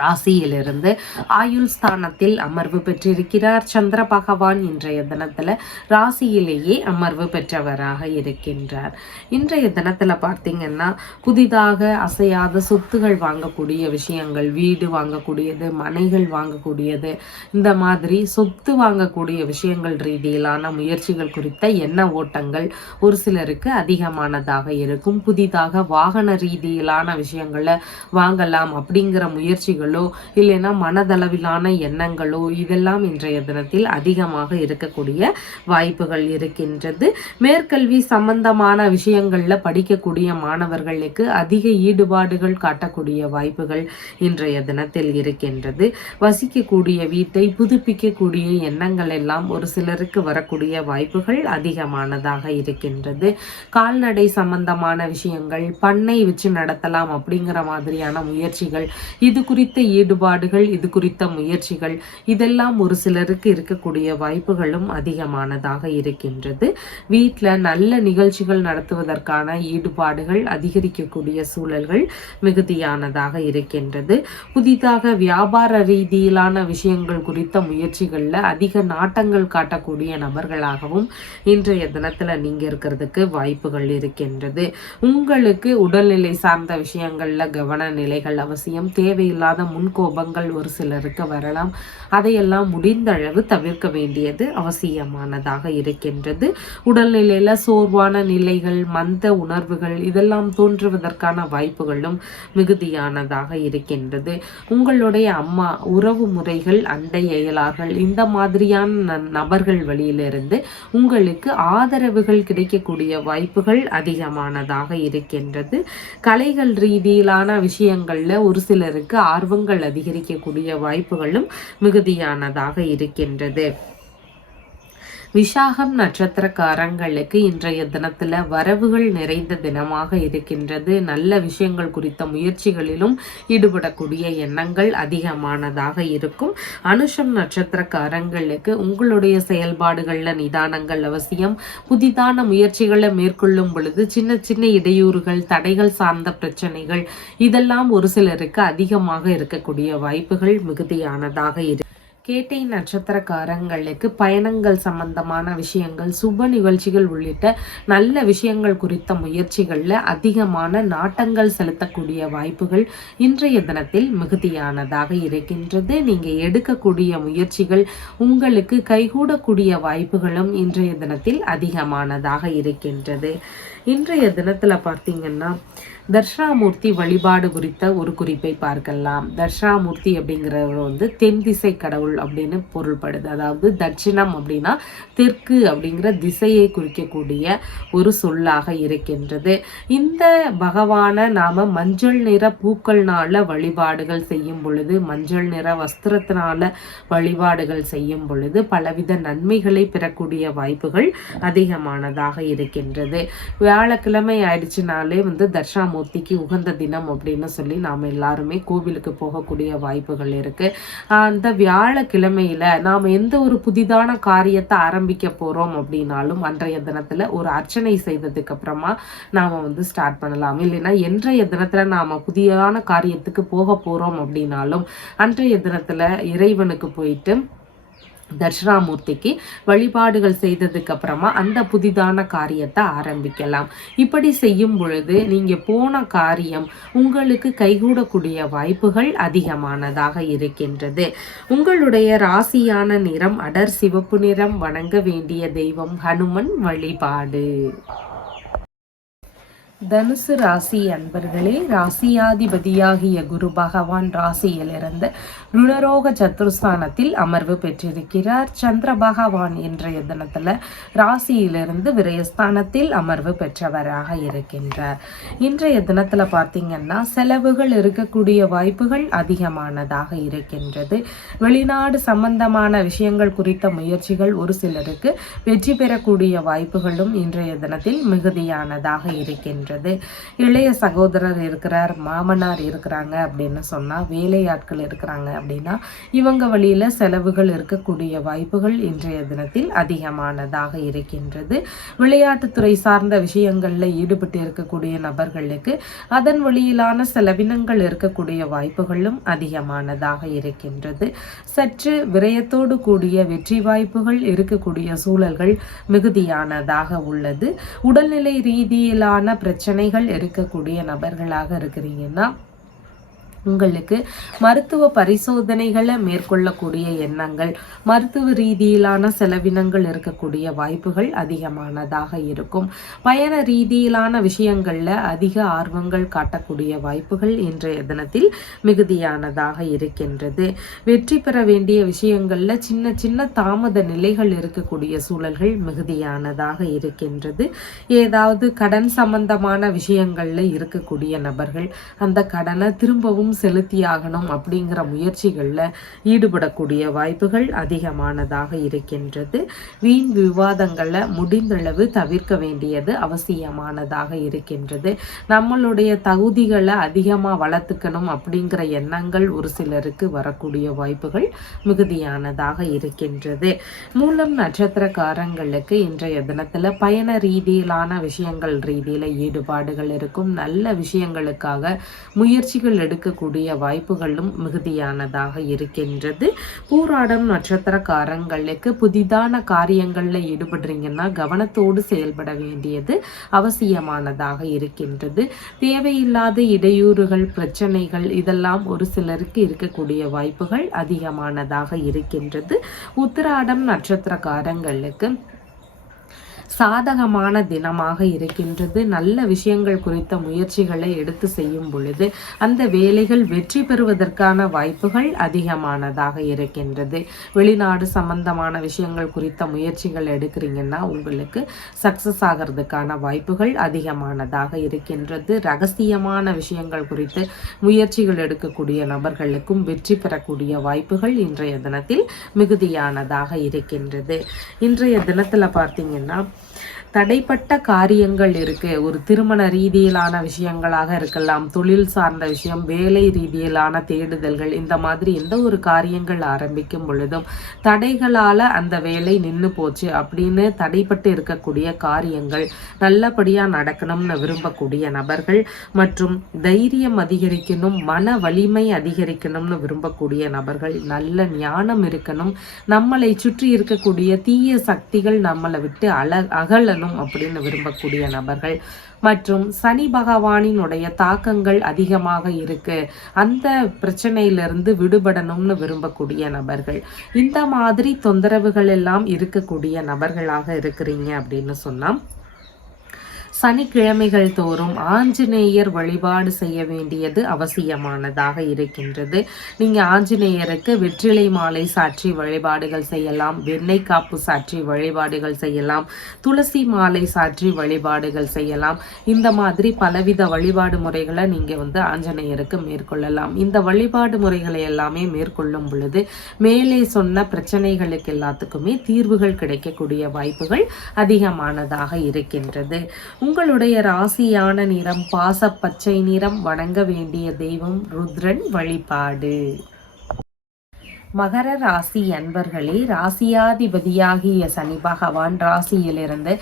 ராசியிலிருந்து ஆயுள் ஸ்தானத்தில் அமர்வு பெற்றிருக்கிறார். சந்திர பகவான் இன்றைய தினத்துல ராசியிலேயே அமர்வு பெற்றவராக இருக்கின்றார். இன்றைய தினத்துல பார்த்தீங்கன்னா புதிதாக அசையாத சொத்துகள் வாங்கக்கூடிய விஷயங்கள், வீடு வாங்கக்கூடியது, மனைகள் வாங்கக்கூடியது, இந்த மாதிரி சொத்து வாங்கக்கூடிய விஷயங்கள் ரீதியிலான முயற்சிகள் குறித்த எண்ண ஓட்டங்கள் ஒரு சிலருக்கு அதிகமானதாக இருக்கும். புதிதாக வாகன ரீதியிலான விஷயங்களை வாங்கலாம் அப்படிங்கிற முயற்சிகள் இல்லைன்னா மனதளவிலான எண்ணங்களோ இதெல்லாம் இன்றைய தினத்தில் அதிகமாக இருக்கக்கூடிய வாய்ப்புகள் இருக்கின்றது. மேற்கல்வி சம்பந்தமான விஷயங்கள்ல படிக்கக்கூடிய மாணவர்களுக்கு அதிக ஈடுபாடுகள் காட்டக்கூடிய வாய்ப்புகள் இன்றைய தினத்தில் இருக்கின்றது. வசிக்கக்கூடிய வீட்டை புதுப்பிக்கக்கூடிய எண்ணங்கள் எல்லாம் ஒரு சிலருக்கு வரக்கூடிய வாய்ப்புகள் அதிகமானதாக இருக்கின்றது. கால்நடை சம்பந்தமான விஷயங்கள், பண்ணை வச்சு நடத்தலாம் அப்படிங்கிற மாதிரியான முயற்சிகள், இது குறித்த ஈடுபாடுகள், இது குறித்த முயற்சிகள், இதெல்லாம் ஒரு சிலருக்கு இருக்கக்கூடிய வாய்ப்புகளும் அதிகமானதாக இருக்கின்றது. வீட்டில் நல்ல நிகழ்ச்சிகள் நடத்துவதற்கான ஈடுபாடுகள் அதிகரிக்கக்கூடிய சூழல்கள் மிகுதியானதாக இருக்கின்றது. புதிதாக வியாபார ரீதியிலான விஷயங்கள் குறித்த முயற்சிகளில் அதிக நாட்டங்கள் காட்டக்கூடிய நபர்களாகவும் இன்றைய தினத்தில் நீங்க இருக்கிறதுக்கு வாய்ப்புகள் இருக்கின்றது. உங்களுக்கு உடல்நிலை சார்ந்த விஷயங்கள்ல கவன நிலைகள் அவசியம். தேவையில்லாத முன்கோபங்கள் ஒரு சிலருக்கு வரலாம். அதையெல்லாம் முடிந்த அளவு தவிர்க்க வேண்டியது அவசியமானதாக இருக்கின்றது. உடல்நிலையில சோர்வான நிலைகள், மந்த உணர்வுகள் இதெல்லாம் தோன்றுவதற்கான வாய்ப்புகளும் மிகுதியானதாக இருக்கின்றது. உங்களுடைய அம்மா, உறவு முறைகள், அண்டை அயலார்கள் இந்த மாதிரியான நபர்கள் வழியிலிருந்து உங்களுக்கு ஆதரவுகள் கிடைக்கக்கூடிய வாய்ப்புகள் அதிகமானதாக இருக்கின்றது. கலைகள் ரீதியிலான விஷயங்கள்ல ஒரு சிலருக்கு ஆர்வங்கள் அதிகரிக்கக்கூடிய வாய்ப்புகளும் மிகுதியானதாக இருக்கின்றது. விசாகம் நட்சத்திரக்காரங்களுக்கு இன்றைய தினத்துல வரவுகள் நிறைந்த தினமாக இருக்கின்றது. நல்ல விஷயங்கள் குறித்த முயற்சிகளிலும் ஈடுபடக்கூடிய எண்ணங்கள் அதிகமானதாக இருக்கும். அனுஷம் நட்சத்திரக்காரங்களுக்கு உங்களுடைய செயல்பாடுகள்ல நிதானங்கள் அவசியம். புதிதான முயற்சிகளை மேற்கொள்ளும் பொழுது சின்ன சின்ன இடையூறுகள், தடைகள் சார்ந்த பிரச்சனைகள் இதெல்லாம் ஒரு சிலருக்கு அதிகமாக இருக்கக்கூடிய வாய்ப்புகள் மிகுதியானதாக இருக்கு. கேட்டை நட்சத்திரக்காரங்களுக்கு பயணங்கள் சம்பந்தமான விஷயங்கள், சுப நிகழ்ச்சிகள் உள்ளிட்ட நல்ல விஷயங்கள் குறித்த முயற்சிகளில் அதிகமான நாட்டங்கள் செலுத்தக்கூடிய வாய்ப்புகள் இன்றைய தினத்தில் மிகுதியானதாக இருக்கின்றது. நீங்கள் எடுக்கக்கூடிய முயற்சிகள் உங்களுக்கு கைகூடக்கூடிய வாய்ப்புகளும் இன்றைய தினத்தில் அதிகமானதாக இருக்கின்றது. இன்றைய தினத்தில் பார்த்தீங்கன்னா தட்சிணாமூர்த்தி வழிபாடு குறித்த ஒரு குறிப்பை பார்க்கலாம். தட்சிணாமூர்த்தி அப்படிங்கிறவர் தென் திசை கடவுள் அப்படின்னு பொருள்படுது. அதாவது தட்சிணம் அப்படின்னா தெற்கு அப்படிங்கிற திசையை குறிக்கக்கூடிய ஒரு சொல்லாக இருக்கின்றது. இந்த பகவானை நாம மஞ்சள் நிற பூக்கள்னால வழிபாடுகள் செய்யும் பொழுது, மஞ்சள் நிற வஸ்திரத்தினால வழிபாடுகள் செய்யும் பொழுது பலவித நன்மைகளை பெறக்கூடிய வாய்ப்புகள் அதிகமானதாக இருக்கின்றது. வியாழக்கிழமை ஆயிடுச்சுனாலே தட்சிணாமூர்த்திக்கு உகந்த தினம் அப்படின்னு சொல்லி நாம் எல்லாருமே கோவிலுக்கு போகக்கூடிய வாய்ப்புகள் இருக்கு. அந்த வியாழக்கிழமையில நாம் எந்த ஒரு புதிதான காரியத்தை ஆரம்பிக்க போறோம் அப்படின்னாலும் அன்றைய தினத்துல ஒரு அர்ச்சனை செய்ததுக்கு அப்புறமா நாம ஸ்டார்ட் பண்ணலாம். இல்லைன்னா இன்றைய தினத்துல நாம புதிதான காரியத்துக்கு போக போறோம் அப்படின்னாலும் அன்றைய தினத்துல இறைவனுக்கு போயிட்டு தட்சிணாமூர்த்திக்கு வழிபாடுகள் செய்ததுக்கு அப்புறமா அந்த புதிதான காரியத்தை ஆரம்பிக்கலாம். இப்படி செய்யும் பொழுது நீங்க போன காரியம் உங்களுக்கு கைகூடக்கூடிய வாய்ப்புகள் அதிகமானதாக இருக்கின்றது. உங்களுடைய ராசியான நிறம் அடர் சிவப்பு நிறம். வணங்க வேண்டிய தெய்வம் ஹனுமன் வழிபாடு. தனுசு ராசி அன்பர்களே, ராசியாதிபதியாகிய குரு பகவான் ராசியிலிருந்து ருணரோக சத்துருஸ்தானத்தில் அமர்வு பெற்றிருக்கிறார். சந்திர பகவான் இன்றைய தினத்துல ராசியிலிருந்து விரயஸ்தானத்தில் அமர்வு பெற்றவராக இருக்கின்றார். இன்றைய தினத்துல பார்த்தீங்கன்னா செலவுகள் இருக்கக்கூடிய வாய்ப்புகள் அதிகமானதாக இருக்கின்றது. வெளிநாடு சம்பந்தமான விஷயங்கள் குறித்த முயற்சிகள் ஒரு சிலருக்கு வெற்றி பெறக்கூடிய வாய்ப்புகளும் இன்றைய தினத்தில் மிகுதியானதாக இருக்கின்றது. இளைய சகோதரர் இருக்கிறார், மாமனார் இருக்கிறாங்க அப்படின்னு சொன்னா, வேலையாட்கள் இருக்கிறாங்க அப்படின்னா இவங்க வழியில செலவுகள் இருக்கக்கூடிய வாய்ப்புகள் இன்றைய தினத்தில் அதிகமானதாக இருக்கின்றது. விளையாட்டுத்துறை சார்ந்த விஷயங்கள்ல ஈடுபட்டு இருக்கக்கூடிய நபர்களுக்கு அதன் வழியிலான செலவினங்கள் இருக்கக்கூடிய வாய்ப்புகளும் அதிகமானதாக இருக்கின்றது. சற்று விரயத்தோடு கூடிய வெற்றி வாய்ப்புகள் இருக்கக்கூடிய சூழல்கள் மிகுதியானதாக உள்ளது. உடல்நிலை ரீதியிலான பிரச்சனைகள் இருக்கக்கூடிய நபர்களாக இருக்கிறீங்கன்னா உங்களுக்கு மருத்துவ பரிசோதனைகளை மேற்கொள்ளக்கூடிய எண்ணங்கள், மருத்துவ ரீதியிலான செலவினங்கள் இருக்கக்கூடிய வாய்ப்புகள் அதிகமானதாக இருக்கும். பயண ரீதியிலான விஷயங்கள்ல அதிக ஆர்வங்கள் காட்டக்கூடிய வாய்ப்புகள் இன்றைய தினத்தில் மிகுதியானதாக இருக்கின்றது. வெற்றி பெற வேண்டிய விஷயங்கள்ல சின்ன சின்ன தாமத நிலைகள் இருக்கக்கூடிய சூழல்கள் மிகுதியானதாக இருக்கின்றது. ஏதாவது கடன் சம்பந்தமான விஷயங்கள்ல இருக்கக்கூடிய நபர்கள் அந்த கடனை திரும்பவும் செலுத்தியாகணும் அப்படிங்கிற முயற்சிகள்ல ஈடுபடக்கூடிய வாய்ப்புகள் அதிகமானதாக இருக்கின்றது. வீண் விவாதங்களை முடிந்தளவு தவிர்க்க வேண்டியது அவசியமானதாக இருக்கின்றது. நம்மளுடைய தகுதிகளை அதிகமா வளர்த்துக்கணும் அப்படிங்கிற எண்ணங்கள் ஒரு சிலருக்கு வரக்கூடிய வாய்ப்புகள் மிகுதியானதாக இருக்கின்றது. மூலம் நட்சத்திரக்காரங்களுக்கு இன்றைய தினத்துல பயண ரீதியிலான விஷயங்கள் ரீதியில ஈடுபாடுகள் இருக்கும். நல்ல விஷயங்களுக்காக முயற்சிகள் எடுக்க கூடிய வாய்ப்புகளும் மிகுதியானதாக இருக்கின்றது. பூராடம் நட்சத்திரக்காரங்களுக்கு புதிதான காரியங்கள்ல ஈடுபடுறீங்கன்னா கவனத்தோடு செயல்பட வேண்டியது அவசியமானதாக இருக்கின்றது. தேவையில்லாத இடையூறுகள், பிரச்சனைகள் இதெல்லாம் ஒரு சிலருக்கு இருக்கக்கூடிய வாய்ப்புகள் அதிகமானதாக இருக்கின்றது. உத்திராடம் நட்சத்திரக்காரங்களுக்கு சாதகமான தினமாக இருக்கின்றது. நல்ல விஷயங்கள் குறித்த முயற்சிகளை எடுத்து செய்யும் பொழுது அந்த வேலைகள் வெற்றி பெறுவதற்கான வாய்ப்புகள் அதிகமானதாக இருக்கின்றது. வெளிநாடு சம்பந்தமான விஷயங்கள் குறித்த முயற்சிகள் எடுக்கிறீங்கன்னா உங்களுக்கு சக்சஸ் ஆகிறதுக்கான வாய்ப்புகள் அதிகமானதாக இருக்கின்றது. ரகசியமான விஷயங்கள் குறித்து முயற்சிகள் எடுக்கக்கூடிய நபர்களுக்கும் வெற்றி பெறக்கூடிய வாய்ப்புகள் இன்றைய தினத்தில் மிகுதியானதாக இருக்கின்றது. இன்றைய தினத்தில் பார்த்தீங்கன்னா தடைப்பட்ட காரியங்கள் இருக்கு. ஒரு திருமண ரீதியிலான விஷயங்களாக இருக்கலாம், தொழில் சார்ந்த விஷயம், வேலை ரீதியிலான தேடுதல்கள், இந்த மாதிரி எந்த ஒரு காரியங்கள் ஆரம்பிக்கும் பொழுதும் தடைகளால அந்த வேலை நின்று போச்சு அப்படின்னு தடைப்பட்டு இருக்கக்கூடிய காரியங்கள் நல்லபடியா நடக்கணும்னு விரும்பக்கூடிய நபர்கள் மற்றும் தைரியம் அதிகரிக்கணும், மன வலிமை அதிகரிக்கணும்னு விரும்பக்கூடிய நபர்கள், நல்ல ஞானம் இருக்கணும், நம்மளை சுற்றி இருக்கக்கூடிய தீய சக்திகள் நம்மளை விட்டு அகல அப்படின்னு விரும்பக்கூடிய நபர்கள் மற்றும் சனி பகவானினுடைய தாக்கங்கள் அதிகமாக இருக்கு, அந்த பிரச்சனையிலிருந்து விடுபடணும்னு விரும்பக்கூடிய நபர்கள், இந்த மாதிரி தொந்தரவுகள் எல்லாம் இருக்கக்கூடிய நபர்களாக இருக்கிறீங்க அப்படின்னு சொன்னா சனிக்கிழமைகள் தோறும் ஆஞ்சநேயர் வழிபாடு செய்ய வேண்டியது அவசியமானதாக இருக்கின்றது. நீங்க ஆஞ்சநேயருக்கு வெற்றிலை மாலை சாற்றி வழிபாடுகள் செய்யலாம், வெண்ணெய் காப்பு சாற்றி வழிபாடுகள் செய்யலாம், துளசி மாலை சாற்றி வழிபாடுகள் செய்யலாம். இந்த மாதிரி பலவித வழிபாடு முறைகளை நீங்க ஆஞ்சநேயருக்கு மேற்கொள்ளலாம். இந்த வழிபாடு முறைகளை எல்லாமே மேற்கொள்ளும் பொழுது மேலே சொன்ன பிரச்சனைகளுக்கு எல்லாத்துக்குமே தீர்வுகள் கிடைக்கக்கூடிய வாய்ப்புகள் அதிகமானதாக இருக்கின்றது. உங்களுடைய ராசியான நிறம் பாசப்பச்சை நிறம். வணங்க வேண்டிய தெய்வம் ருத்ரன் வழிபாடு. மகர ராசி அன்பர்களே, ராசியாதிபதியாகிய சனி பகவான் ராசியிலிருந்து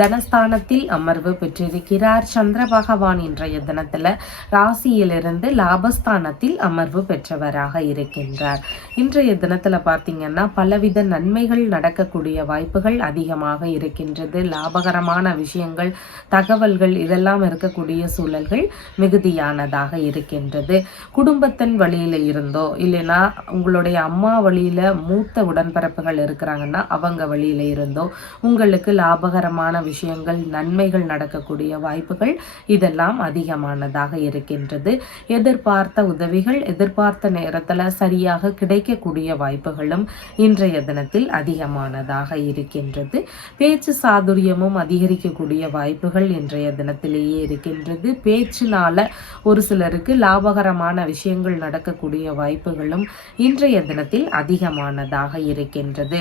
தனஸ்தானத்தில் அமர்வு பெற்றிருக்கிறார். சந்திர பகவான் இன்றைய தினத்துல ராசியிலிருந்து லாபஸ்தானத்தில் அமர்வு பெற்றவராக இருக்கின்றார். இன்றைய தினத்துல பார்த்தீங்கன்னா பலவித நன்மைகள் நடக்கக்கூடிய வாய்ப்புகள் அதிகமாக இருக்கின்றது. லாபகரமான விஷயங்கள், தகவல்கள் இதெல்லாம் இருக்கக்கூடிய சூழல்கள் மிகுதியானதாக இருக்கின்றது. குடும்பத்தின் வழியில இருந்தோ இல்லைன்னா உங்களுடைய அம்மா வழியில மூத்த உடன்பிறப்புகள் இருக்கிறாங்கன்னா அவங்க வழியில இருந்தோ உங்களுக்கு லாபகரமான விஷயங்கள், நன்மைகள் நடக்கக்கூடிய வாய்ப்புகள் இதெல்லாம் அதிகமானதாக இருக்கின்றது. எதிர்பார்த்த உதவிகள் எதிர்பார்த்த நேரத்துல சரியாக கிடைக்கக்கூடிய வாய்ப்புகளும் இன்றைய தினத்தில் அதிகமானதாக இருக்கின்றது. பேச்சு சாதுரியமும் அதிகரிக்கக்கூடிய வாய்ப்புகள் இன்றைய தினத்திலேயே இருக்கின்றது. பேச்சினால ஒரு சிலருக்கு லாபகரமான விஷயங்கள் நடக்கக்கூடிய வாய்ப்புகளும் இன்றைய தினத்தில் அதிகமானதாக இருக்கின்றது.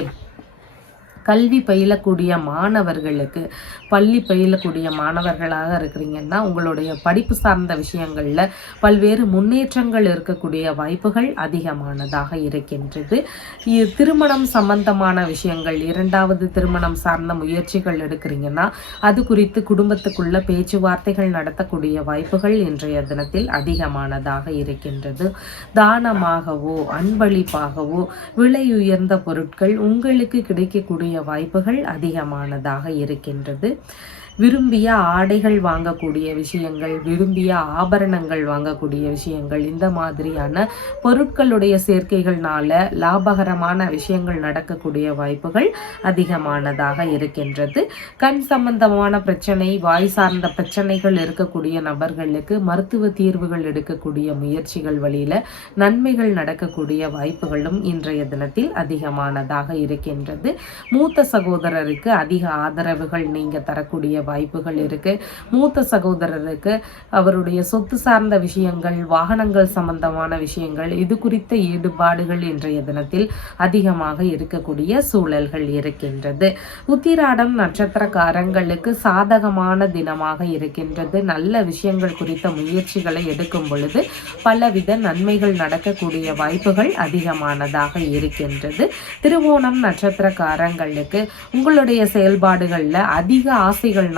கல்வி பயிலக்கூடிய மாணவர்களுக்கு, பள்ளி பயிலக்கூடிய மாணவர்களாக இருக்கிறீங்கன்னா உங்களுடைய படிப்பு சார்ந்த விஷயங்கள்ல பல்வேறு முன்னேற்றங்கள் இருக்கக்கூடிய வாய்ப்புகள் அதிகமானதாக இருக்கின்றது. திருமணம் சம்பந்தமான விஷயங்கள், இரண்டாவது திருமணம் சார்ந்த முயற்சிகள் எடுக்கிறீங்கன்னா அது குறித்து குடும்பத்துக்குள்ள பேச்சுவார்த்தைகள் நடத்தக்கூடிய வாய்ப்புகள் இன்றைய தினத்தில் அதிகமானதாக இருக்கின்றது. தானமாகவோ அன்பளிப்பாகவோ விலை உயர்ந்த பொருட்கள் உங்களுக்கு கிடைக்கக்கூடிய வாய்ப்புகள் அதிகமானதாக இருக்கின்றது. விரும்பிய ஆடைகள் வாங்கக்கூடிய விஷயங்கள், விரும்பிய ஆபரணங்கள் வாங்கக்கூடிய விஷயங்கள், இந்த மாதிரியான பொருட்களுடைய சேர்க்கைகள்னால லாபகரமான விஷயங்கள் நடக்கக்கூடிய வாய்ப்புகள் அதிகமானதாக இருக்கின்றது. கண் சம்பந்தமான பிரச்சனை, வாய் சார்ந்த பிரச்சனைகள் இருக்கக்கூடிய நபர்களுக்கு மருத்துவ தீர்வுகள் எடுக்கக்கூடிய முயற்சிகள் வழியில நன்மைகள் நடக்கக்கூடிய வாய்ப்புகளும் இன்றைய தினத்தில் அதிகமானதாக இருக்கின்றது. மூத்த சகோதரருக்கு அதிக ஆதரவுகள் நீங்க தரக்கூடிய வாய்ப்புகள் இருக்கு. மூத்த சகோதரருக்கு அவருடைய சொத்து சார்ந்த விஷயங்கள், வாகனங்கள் சம்பந்தமான விஷயங்கள், இது குறித்த ஈடுபாடுகள் இன்றைய தினத்தில் அதிகமாக இருக்கக்கூடிய சூழல்கள் இருக்கின்றது. உத்திராடம் நட்சத்திரக்காரங்களுக்கு சாதகமான தினமாக இருக்கின்றது. நல்ல விஷயங்கள் குறித்த முயற்சிகளை எடுக்கும் பொழுது பலவித நன்மைகள் நடக்கக்கூடிய வாய்ப்புகள் அதிகமானதாக இருக்கின்றது. திருவோணம் நட்சத்திரக்காரங்களுக்கு உங்களுடைய செயல்பாடுகள்ல அதிக ஆசைகள்னால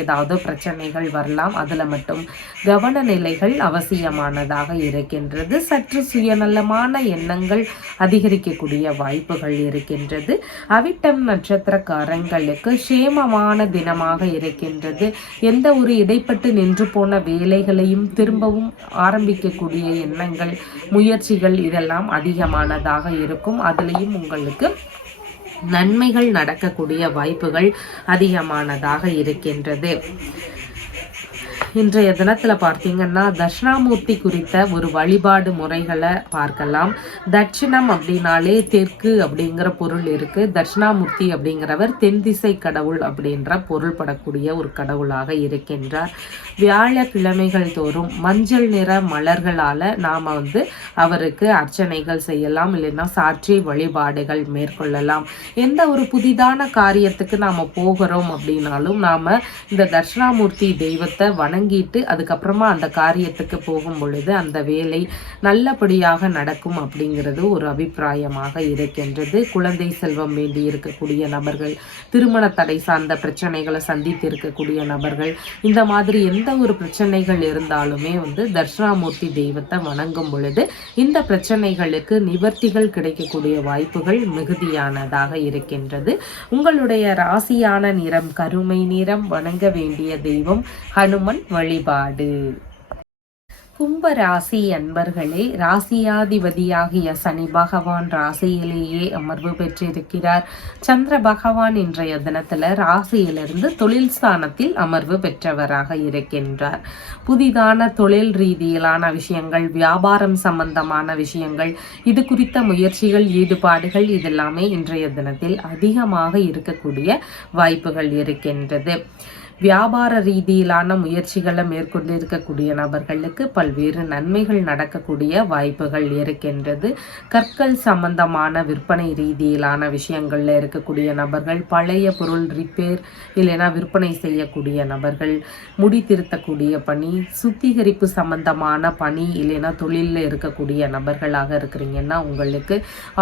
ஏதாவது பிரச்சனைகள் வரலாம். அதுல மட்டும் கவன நிலைகள் அவசியமானதாக இருக்கின்றது. சற்று சுயநலமான எண்ணங்கள் அதிகரிக்கக்கூடிய வாய்ப்புகள் இருக்கின்றது. அவிட்டம் நட்சத்திரக்காரங்களுக்கு சேமமான தினமாக இருக்கின்றது. எந்த ஒரு இடைப்பட்டு நின்று போன வேலைகளையும் திரும்பவும் ஆரம்பிக்கக்கூடிய எண்ணங்கள், முயற்சிகள் இதெல்லாம் அதிகமானதாக இருக்கும். அதுலேயும் உங்களுக்கு நன்மைகள் நடக்கக்கூடிய வாய்ப்புகள் அதிகமானதாக இருக்கின்றது. இன்றைய தினத்தில் பார்த்தீங்கன்னா தட்சிணாமூர்த்தி குறித்த ஒரு வழிபாடு முறைகளை பார்க்கலாம். தட்சிணம் அப்படின்னாலே தெற்கு அப்படிங்கிற பொருள் இருக்கு. தட்சிணாமூர்த்தி அப்படிங்கிறவர் தென் திசை கடவுள் அப்படின்ற பொருள்படக்கூடிய ஒரு கடவுளாக இருக்கின்றார். வியாழக்கிழமைகள் தோறும் மஞ்சள் நிற மலர்களால் நாம் அவருக்கு அர்ச்சனைகள் செய்யலாம், இல்லைன்னா சாட்சி வழிபாடுகள் மேற்கொள்ளலாம். எந்த ஒரு புதிதான காரியத்துக்கு நாம் போகிறோம் அப்படின்னாலும் நாம் இந்த தட்சிணாமூர்த்தி தெய்வத்தை வணங்கிட்டு அதுக்கப்புறமா அந்த காரியத்துக்கு போகும் பொழுது அந்த வேலை நல்லபடியாக நடக்கும் அப்படிங்கிறது ஒரு அபிப்பிராயமாக இருக்கின்றது. குழந்தை செல்வம் வேண்டி இருக்கக்கூடிய நபர்கள், திருமண தடை சார்ந்த பிரச்சனைகளை சந்தித்து இருக்கக்கூடிய நபர்கள், இந்த மாதிரி எந்த ஒரு பிரச்சனைகள் இருந்தாலுமே தட்சிணாமூர்த்தி தெய்வத்தை வணங்கும் பொழுது இந்த பிரச்சனைகளுக்கு நிவர்த்திகள் கிடைக்கக்கூடிய வாய்ப்புகள் மிகுதியானதாக இருக்கின்றது. உங்களுடைய ராசியான நிறம் கருமை நிறம். வணங்க வேண்டிய தெய்வம் ஹனுமன் வழிபாடு. கும்ப ராசி அன்பர்களே, ராசியாதிபதியாகிய சனி பகவான் ராசியிலேயே அமர்வு பெற்றிருக்கிறார். சந்திர பகவான் இன்றைய தினத்துல ராசியிலிருந்து தொழில் ஸ்தானத்தில் அமர்வு பெற்றவராக இருக்கின்றார். புதிதான தொழில் ரீதியிலான விஷயங்கள், வியாபாரம் சம்பந்தமான விஷயங்கள், இது குறித்த முயற்சிகள், ஈடுபாடுகள் இதெல்லாமே இன்றைய தினத்தில் அதிகமாக இருக்கக்கூடிய வாய்ப்புகள் இருக்கின்றது. வியாபார ரீதியிலான முயற்சிகளை மேற்கொண்டு இருக்கக்கூடிய நபர்களுக்கு பல்வேறு நன்மைகள் நடக்கக்கூடிய வாய்ப்புகள் இருக்கின்றது. கற்கள் சம்பந்தமான விற்பனை ரீதியிலான விஷயங்கள்ல இருக்கக்கூடிய நபர்கள், பழைய பொருள் ரிப்பேர் இல்லைன்னா விற்பனை செய்யக்கூடிய நபர்கள், முடி திருத்தக்கூடிய பணி, சுத்திகரிப்பு சம்பந்தமான பணி இல்லைன்னா தொழிலில் இருக்கக்கூடிய நபர்களாக இருக்கிறீங்கன்னா உங்களுக்கு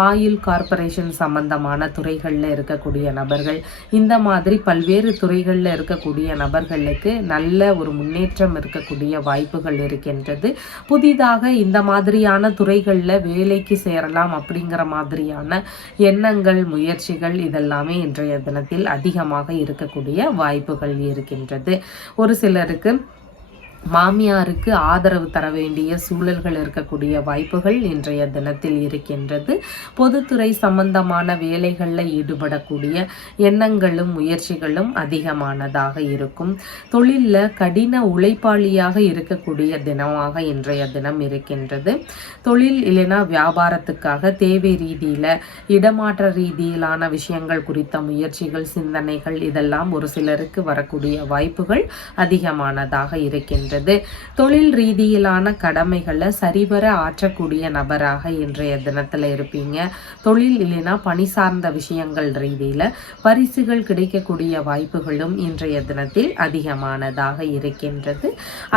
ஆயில் கார்பரேஷன் சம்பந்தமான துறைகளில் இருக்கக்கூடிய நபர்கள், இந்த மாதிரி பல்வேறு துறைகளில் இருக்கக்கூடிய நபர்களுக்கு நல்ல ஒரு முன்னேற்றம் இருக்கக்கூடிய வாய்ப்புகள் இருக்கின்றது. புதிதாக இந்த மாதிரியான துறைகளில் வேலைக்கு சேரலாம் அப்படிங்கிற மாதிரியான எண்ணங்கள், முயற்சிகள் இதெல்லாமே இன்றைய தினத்தில் அதிகமாக இருக்கக்கூடிய வாய்ப்புகள் இருக்கின்றது. ஒரு சிலருக்கு மாமியாருக்கு ஆதரவு தர வேண்டிய சூழல்கள் இருக்கக்கூடிய வாய்ப்புகள் இன்றைய தினத்தில் இருக்கின்றது. பொதுத்துறை சம்பந்தமான வேலைகளில் ஈடுபடக்கூடிய எண்ணங்களும் முயற்சிகளும் அதிகமானதாக இருக்கும். தொழிலில் கடின உழைப்பாளியாக இருக்கக்கூடிய தினமாக இன்றைய தினம் இருக்கின்றது. தொழில் இல்லைனா வியாபாரத்துக்காக தேவை ரீதியில் இடமாற்ற ரீதியிலான விஷயங்கள் குறித்த முயற்சிகள், சிந்தனைகள் இதெல்லாம் ஒரு சிலருக்கு வரக்கூடிய வாய்ப்புகள் அதிகமானதாக இருக்கின்றது. தொழில் ரீதியிலான கடமைகளை சரிவர ஆற்றக்கூடிய நபராக இன்றைய தினத்துல இருப்பீங்க. தொழில் இல்லைன்னா பணி சார்ந்த விஷயங்கள் ரீதியில பரிசுகள் கிடைக்கக்கூடிய வாய்ப்புகளும் இன்றைய தினத்தில் அதிகமானதாக இருக்கின்றது.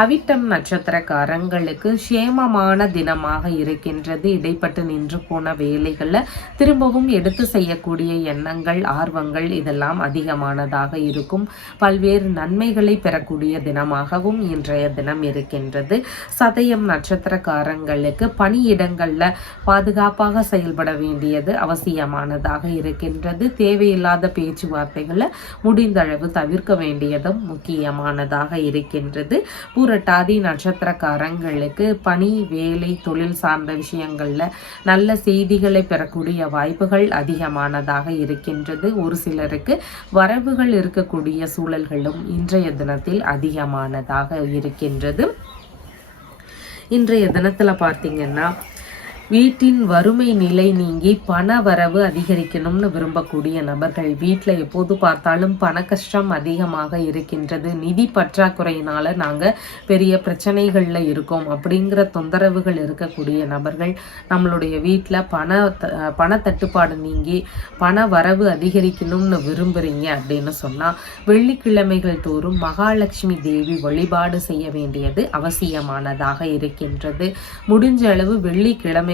அவிட்டம் நட்சத்திரக்காரங்களுக்கு சேமமான தினமாக இருக்கின்றது. இடைப்பட்டு நின்று போன வேலைகளை திரும்பவும் எடுத்து செய்யக்கூடிய எண்ணங்கள், ஆர்வங்கள் இதெல்லாம் அதிகமானதாக இருக்கும். பல்வேறு நன்மைகளை பெறக்கூடிய தினமாகவும் இன்றைய தினம் இருக்கின்றது. சதயம் நட்சத்திரக்காரங்களுக்கு பணியிடங்கள்ல பாதுகாப்பாக செயல்பட வேண்டியது அவசியமானதாக இருக்கின்றது. தேவையில்லாத பேச்சுவார்த்தைகளை முடிந்தளவு தவிர்க்க வேண்டியதும் முக்கியமானதாக இருக்கின்றது. பூரட்டாதி நட்சத்திரக்காரங்களுக்கு பணி, வேலை, தொழில் சார்ந்த விஷயங்கள்ல நல்ல செய்திகளை பெறக்கூடிய வாய்ப்புகள் அதிகமானதாக இருக்கின்றது. ஒரு சிலருக்கு வரவுகள் இருக்கக்கூடிய சூழல்களும் இன்றைய தினத்தில் அதிகமானதாக இருக்கின்றது. இன்றைய தினத்துல பார்த்தீங்கன்னா வீட்டின் வறுமை நிலை நீங்கி பண வரவு அதிகரிக்கணும்னு விரும்பக்கூடிய நபர்கள், வீட்டில் எப்போது பார்த்தாலும் பண கஷ்டம் அதிகமாக இருக்கின்றது, நிதி பற்றாக்குறையினால நாங்கள் பெரிய பிரச்சனைகளில் இருக்கோம் அப்படிங்கிற தொந்தரவுகள் இருக்கக்கூடிய நபர்கள், நம்மளுடைய வீட்டில் பண தட்டுப்பாடு நீங்கி பண வரவு அதிகரிக்கணும்னு விரும்புகிறீங்க அப்படின்னு சொன்னால் வெள்ளிக்கிழமைகள் தோறும் மகாலட்சுமி தேவி வழிபாடு செய்ய வேண்டியது அவசியமானதாக இருக்கின்றது. முடிஞ்ச அளவு வெள்ளிக்கிழமை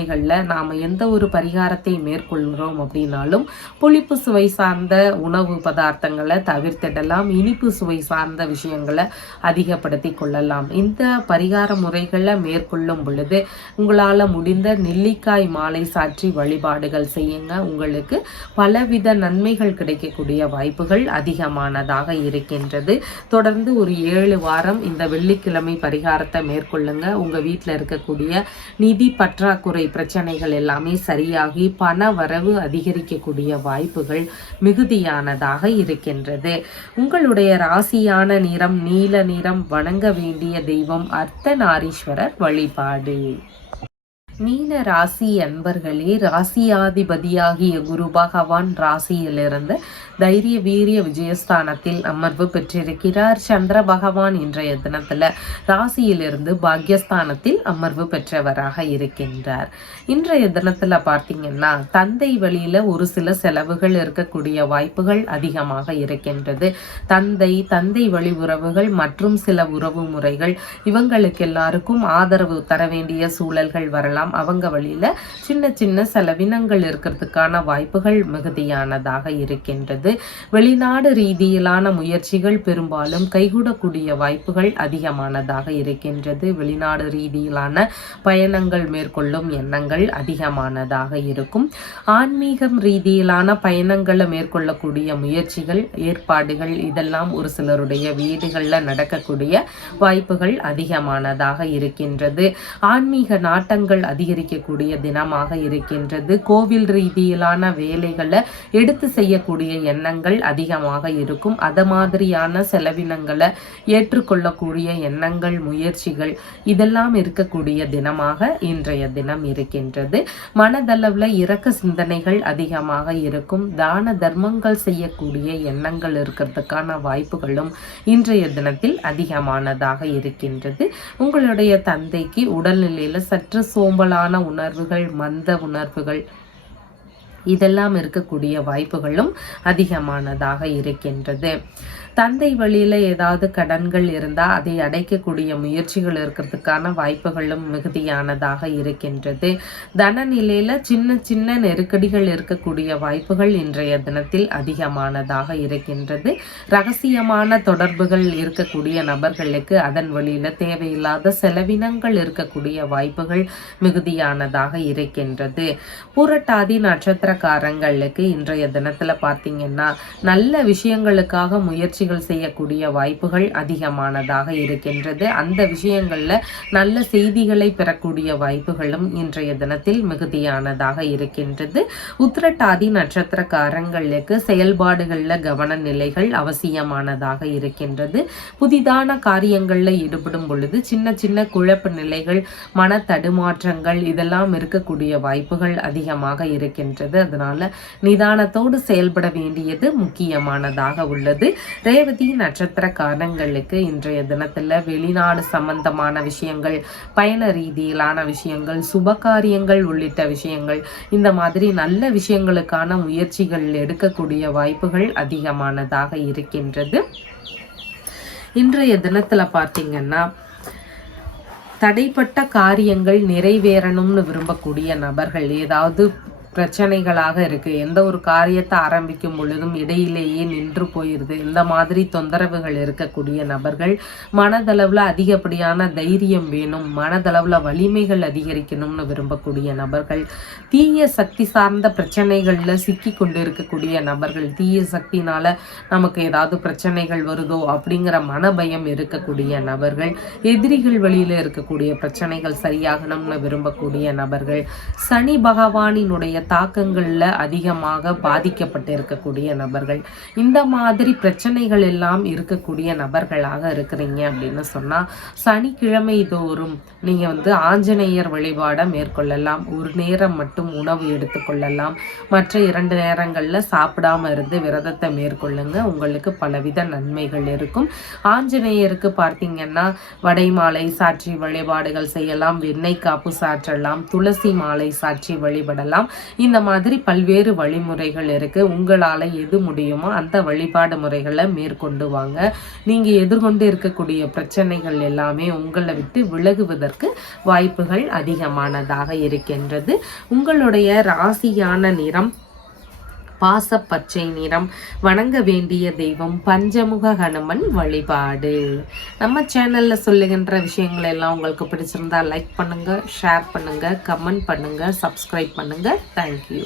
நாம் எந்த ஒரு பரிகாரத்தை மேற்கொள்கிறோம் அப்படின்னாலும் புளிப்பு சுவை சார்ந்த உணவு பதார்த்தங்களை தவிர்த்திடலாம். இனிப்பு சுவை சார்ந்த விஷயங்களை அதிகப்படுத்தி கொள்ளலாம். இந்த பரிகார முறைகளை மேற்கொள்ளும் பொழுது உங்களால் முடிந்த நெல்லிக்காய் மாலை சாற்றி வழிபாடுகள் செய்யுங்க. உங்களுக்கு பலவித நன்மைகள் கிடைக்கக்கூடிய வாய்ப்புகள் அதிகமானதாக இருக்கின்றது. தொடர்ந்து ஒரு 7 வாரம் இந்த வெள்ளிக்கிழமை பரிகாரத்தை மேற்கொள்ளுங்க. உங்க வீட்டில் இருக்கக்கூடிய நிதி பற்றாக்குறை பிரச்சனைகள் எல்லாமே சரியாகி பண வரவு அதிகரிக்கக்கூடிய வாய்ப்புகள் மிகுதியானதாக இருக்கின்றது. உங்களுடைய ராசியான நிறம் நீல நிறம். வணங்க வேண்டிய தெய்வம் அர்த்தநாரீஸ்வரர் வழிபாடு. மீன ராசி அன்பர்களே, ராசியாதிபதியாகிய குரு பகவான் ராசியிலிருந்து தைரிய வீரிய விஜயஸ்தானத்தில் அமர்வு பெற்றிருக்கிறார். சந்திர பகவான் இன்றைய தினத்துல ராசியிலிருந்து பாக்யஸ்தானத்தில் அமர்வு பெற்றவராக இருக்கின்றார். இன்றைய தினத்துல பார்த்தீங்கன்னா தந்தை வழியில ஒரு சில செலவுகள் இருக்கக்கூடிய வாய்ப்புகள் அதிகமாக இருக்கின்றது. தந்தை வழி உறவுகள் மற்றும் சில உறவு முறைகள் இவங்களுக்கு எல்லாருக்கும் ஆதரவு தர வேண்டிய சூழல்கள் வரலாம். அவங்க வழியில சின்ன சின்ன செலவினங்கள் இருக்கிறதுக்கான வாய்ப்புகள் மிகுதியானதாக இருக்கின்றது. வெளிநாடு ரீதியிலான முயற்சிகள் பெரும்பாலும் கைகூடக்கூடிய வாய்ப்புகள் அதிகமானதாக இருக்கின்றது. வெளிநாடு ரீதியிலான பயணங்கள் மேற்கொள்ளும் எண்ணங்கள் அதிகமானதாக இருக்கும். ஆன்மீகம் ரீதியிலான பயணங்களை மேற்கொள்ளக்கூடிய முயற்சிகள் ஏற்பாடுகள் இதெல்லாம் ஒரு சிலருடைய வீடுகளில் நடக்கக்கூடிய வாய்ப்புகள் அதிகமானதாக இருக்கின்றது. ஆன்மீக நாட்டங்கள் அதிகரிக்கக்கூடிய தினமாக இருக்கின்றது. கோவில் ரீதியிலான வேலைகளை எடுத்து செய்யக்கூடிய எண்ணங்கள் அதிகமாக இருக்கும். அது மாதிரியான செலவினங்களை ஏற்றுக்கொள்ளக்கூடிய எண்ணங்கள் முயற்சிகள் இதெல்லாம் இருக்கக்கூடிய தினமாக இன்றைய தினம் இருக்கின்றது. மனதளவில் இரக்க சிந்தனைகள் அதிகமாக இருக்கும். தான தர்மங்கள் செய்யக்கூடிய எண்ணங்கள் இருக்கிறதுக்கான வாய்ப்புகளும் இன்றைய தினத்தில் அதிகமானதாக இருக்கின்றது. உங்களுடைய தந்தைக்கு உடல்நிலையில சற்று சோம்பலான உணர்வுகள் மந்த உணர்வுகள் இதெல்லாம் இருக்கக்கூடிய வாய்ப்புகளும் அதிகமானதாக இருக்கின்றது. தந்தை வழியில ஏதாவது கடன்கள் இருந்தால் அதை அடைக்கக்கூடிய முயற்சிகள் இருக்கிறதுக்கான வாய்ப்புகளும் மிகுதியானதாக இருக்கின்றது. தன நிலையில சின்ன சின்ன நெருக்கடிகள் இருக்கக்கூடிய வாய்ப்புகள் இன்றைய தினத்தில் அதிகமானதாக இருக்கின்றது. ரகசியமான தொடர்புகள் இருக்கக்கூடிய நபர்களுக்கு அதன் வழியில தேவையில்லாத செலவினங்கள் இருக்கக்கூடிய வாய்ப்புகள் மிகுதியானதாக இருக்கின்றது. பூரட்டாதி நட்சத்திரக்காரங்களுக்கு இன்றைய தினத்துல பார்த்தீங்கன்னா நல்ல விஷயங்களுக்காக முயற்சிகள் செய்யக்கூடிய வாய்ப்புகள் அதிகமானதாக இருக்கின்றது. அந்த விஷயங்கள்ல நல்ல செய்திகளை பெறக்கூடிய வாய்ப்புகளும் இன்றைய தினத்தில் மிகுதியானதாக இருக்கின்றது. உத்திரட்டாதி நட்சத்திரக்காரங்களுக்கு செயல்பாடுகள்ல கவன நிலைகள் அவசியமானதாக இருக்கின்றது. புதிதான காரியங்கள்ல ஈடுபடும் பொழுது சின்ன சின்ன குழப்ப நிலைகள் மன தடுமாற்றங்கள் இதெல்லாம் இருக்கக்கூடிய வாய்ப்புகள் அதிகமாக இருக்கின்றது. அதனால நிதானத்தோடு செயல்பட வேண்டியது முக்கியமானதாக உள்ளது. ரேவதி நட்சத்திரக்காரங்களுக்கு இன்றைய தினத்துல வெளிநாடு சம்பந்தமான விஷயங்கள் பயண ரீதியிலான விஷயங்கள் சுபகாரியங்கள் உள்ளிட்ட விஷயங்கள் இந்த மாதிரி நல்ல விஷயங்களுக்கான முயற்சிகள் எடுக்கக்கூடிய வாய்ப்புகள் அதிகமானதாக இருக்கின்றது. இன்றைய தினத்துல பார்த்தீங்கன்னா தடைப்பட்ட காரியங்கள் நிறைவேறணும்னு விரும்பக்கூடிய நபர்கள் ஏதாவது பிரச்சனைகளாக இருக்கு, எந்த ஒரு காரியத்தை ஆரம்பிக்கும் பொழுதும் இடையிலேயே நின்று போயிருது, இந்த மாதிரி தொந்தரவுகள் இருக்கக்கூடிய நபர்கள் மனதளவுல அதிகப்படியான தைரியம் வேணும், மனதளவுல வலிமைகள் அதிகரிக்கணும்னு விரும்பக்கூடிய நபர்கள், தீய சக்தி சார்ந்த பிரச்சனைகள்ல சிக்கி கொண்டு இருக்கக்கூடிய நபர்கள், தீய சக்தினால நமக்கு ஏதாவது பிரச்சனைகள் வருதோ அப்படிங்கிற மனபயம் இருக்கக்கூடிய நபர்கள், எதிரிகள் வழியில இருக்கக்கூடிய பிரச்சனைகள் சரியாகணும்னு விரும்பக்கூடிய நபர்கள், சனி பகவானினுடைய தாக்கங்கள்ல அதிகமாக பாதிக்கப்பட்டு இருக்கக்கூடிய நபர்கள், இந்த மாதிரி பிரச்சனைகள் எல்லாம் இருக்கக்கூடிய நபர்களாக இருக்கிறீங்க அப்படின்னு சொன்னா சனிக்கிழமை தோறும் நீங்க ஆஞ்சநேயர் வழிபாட மேற்கொள்ளலாம். ஒரு நேரம் மட்டும் உணவு எடுத்துக்கொள்ளலாம். மற்ற 2 நேரங்கள்ல சாப்பிடாம இருந்து விரதத்தை மேற்கொள்ளுங்க. உங்களுக்கு பலவித நன்மைகள் இருக்கும். ஆஞ்சநேயருக்கு பார்த்தீங்கன்னா வடை மாலை சாற்றி வழிபாடுகள் செய்யலாம், வெண்ணெய் காப்பு சாற்றலாம், துளசி மாலை சாற்றி வழிபடலாம். இந்த மாதிரி பல்வேறு வழிமுறைகள் இருக்கு. உங்களால எது முடியுமோ அந்த வழிபாடு முறைகளை மேற்கொண்டு வாங்க. நீங்க எதிர்கொண்டு இருக்கக்கூடிய பிரச்சனைகள் எல்லாமே உங்களை விட்டு விலகுவதற்கு வாய்ப்புகள் அதிகமானதாக இருக்கின்றது. உங்களுடைய ராசியான நிறம் பாசப்பச்சை நிறம். வணங்க வேண்டிய தெய்வம் பஞ்சமுக ஹனுமன் வழிபாடு. நம்ம சேனல்ல சொல்லுகின்ற விஷயங்கள் எல்லாம் உங்களுக்கு பிடிச்சிருந்தா லைக் பண்ணுங்க, ஷேர் பண்ணுங்க, கமெண்ட் பண்ணுங்க, சப்ஸ்கிரைப் பண்ணுங்க. தேங்க்யூ.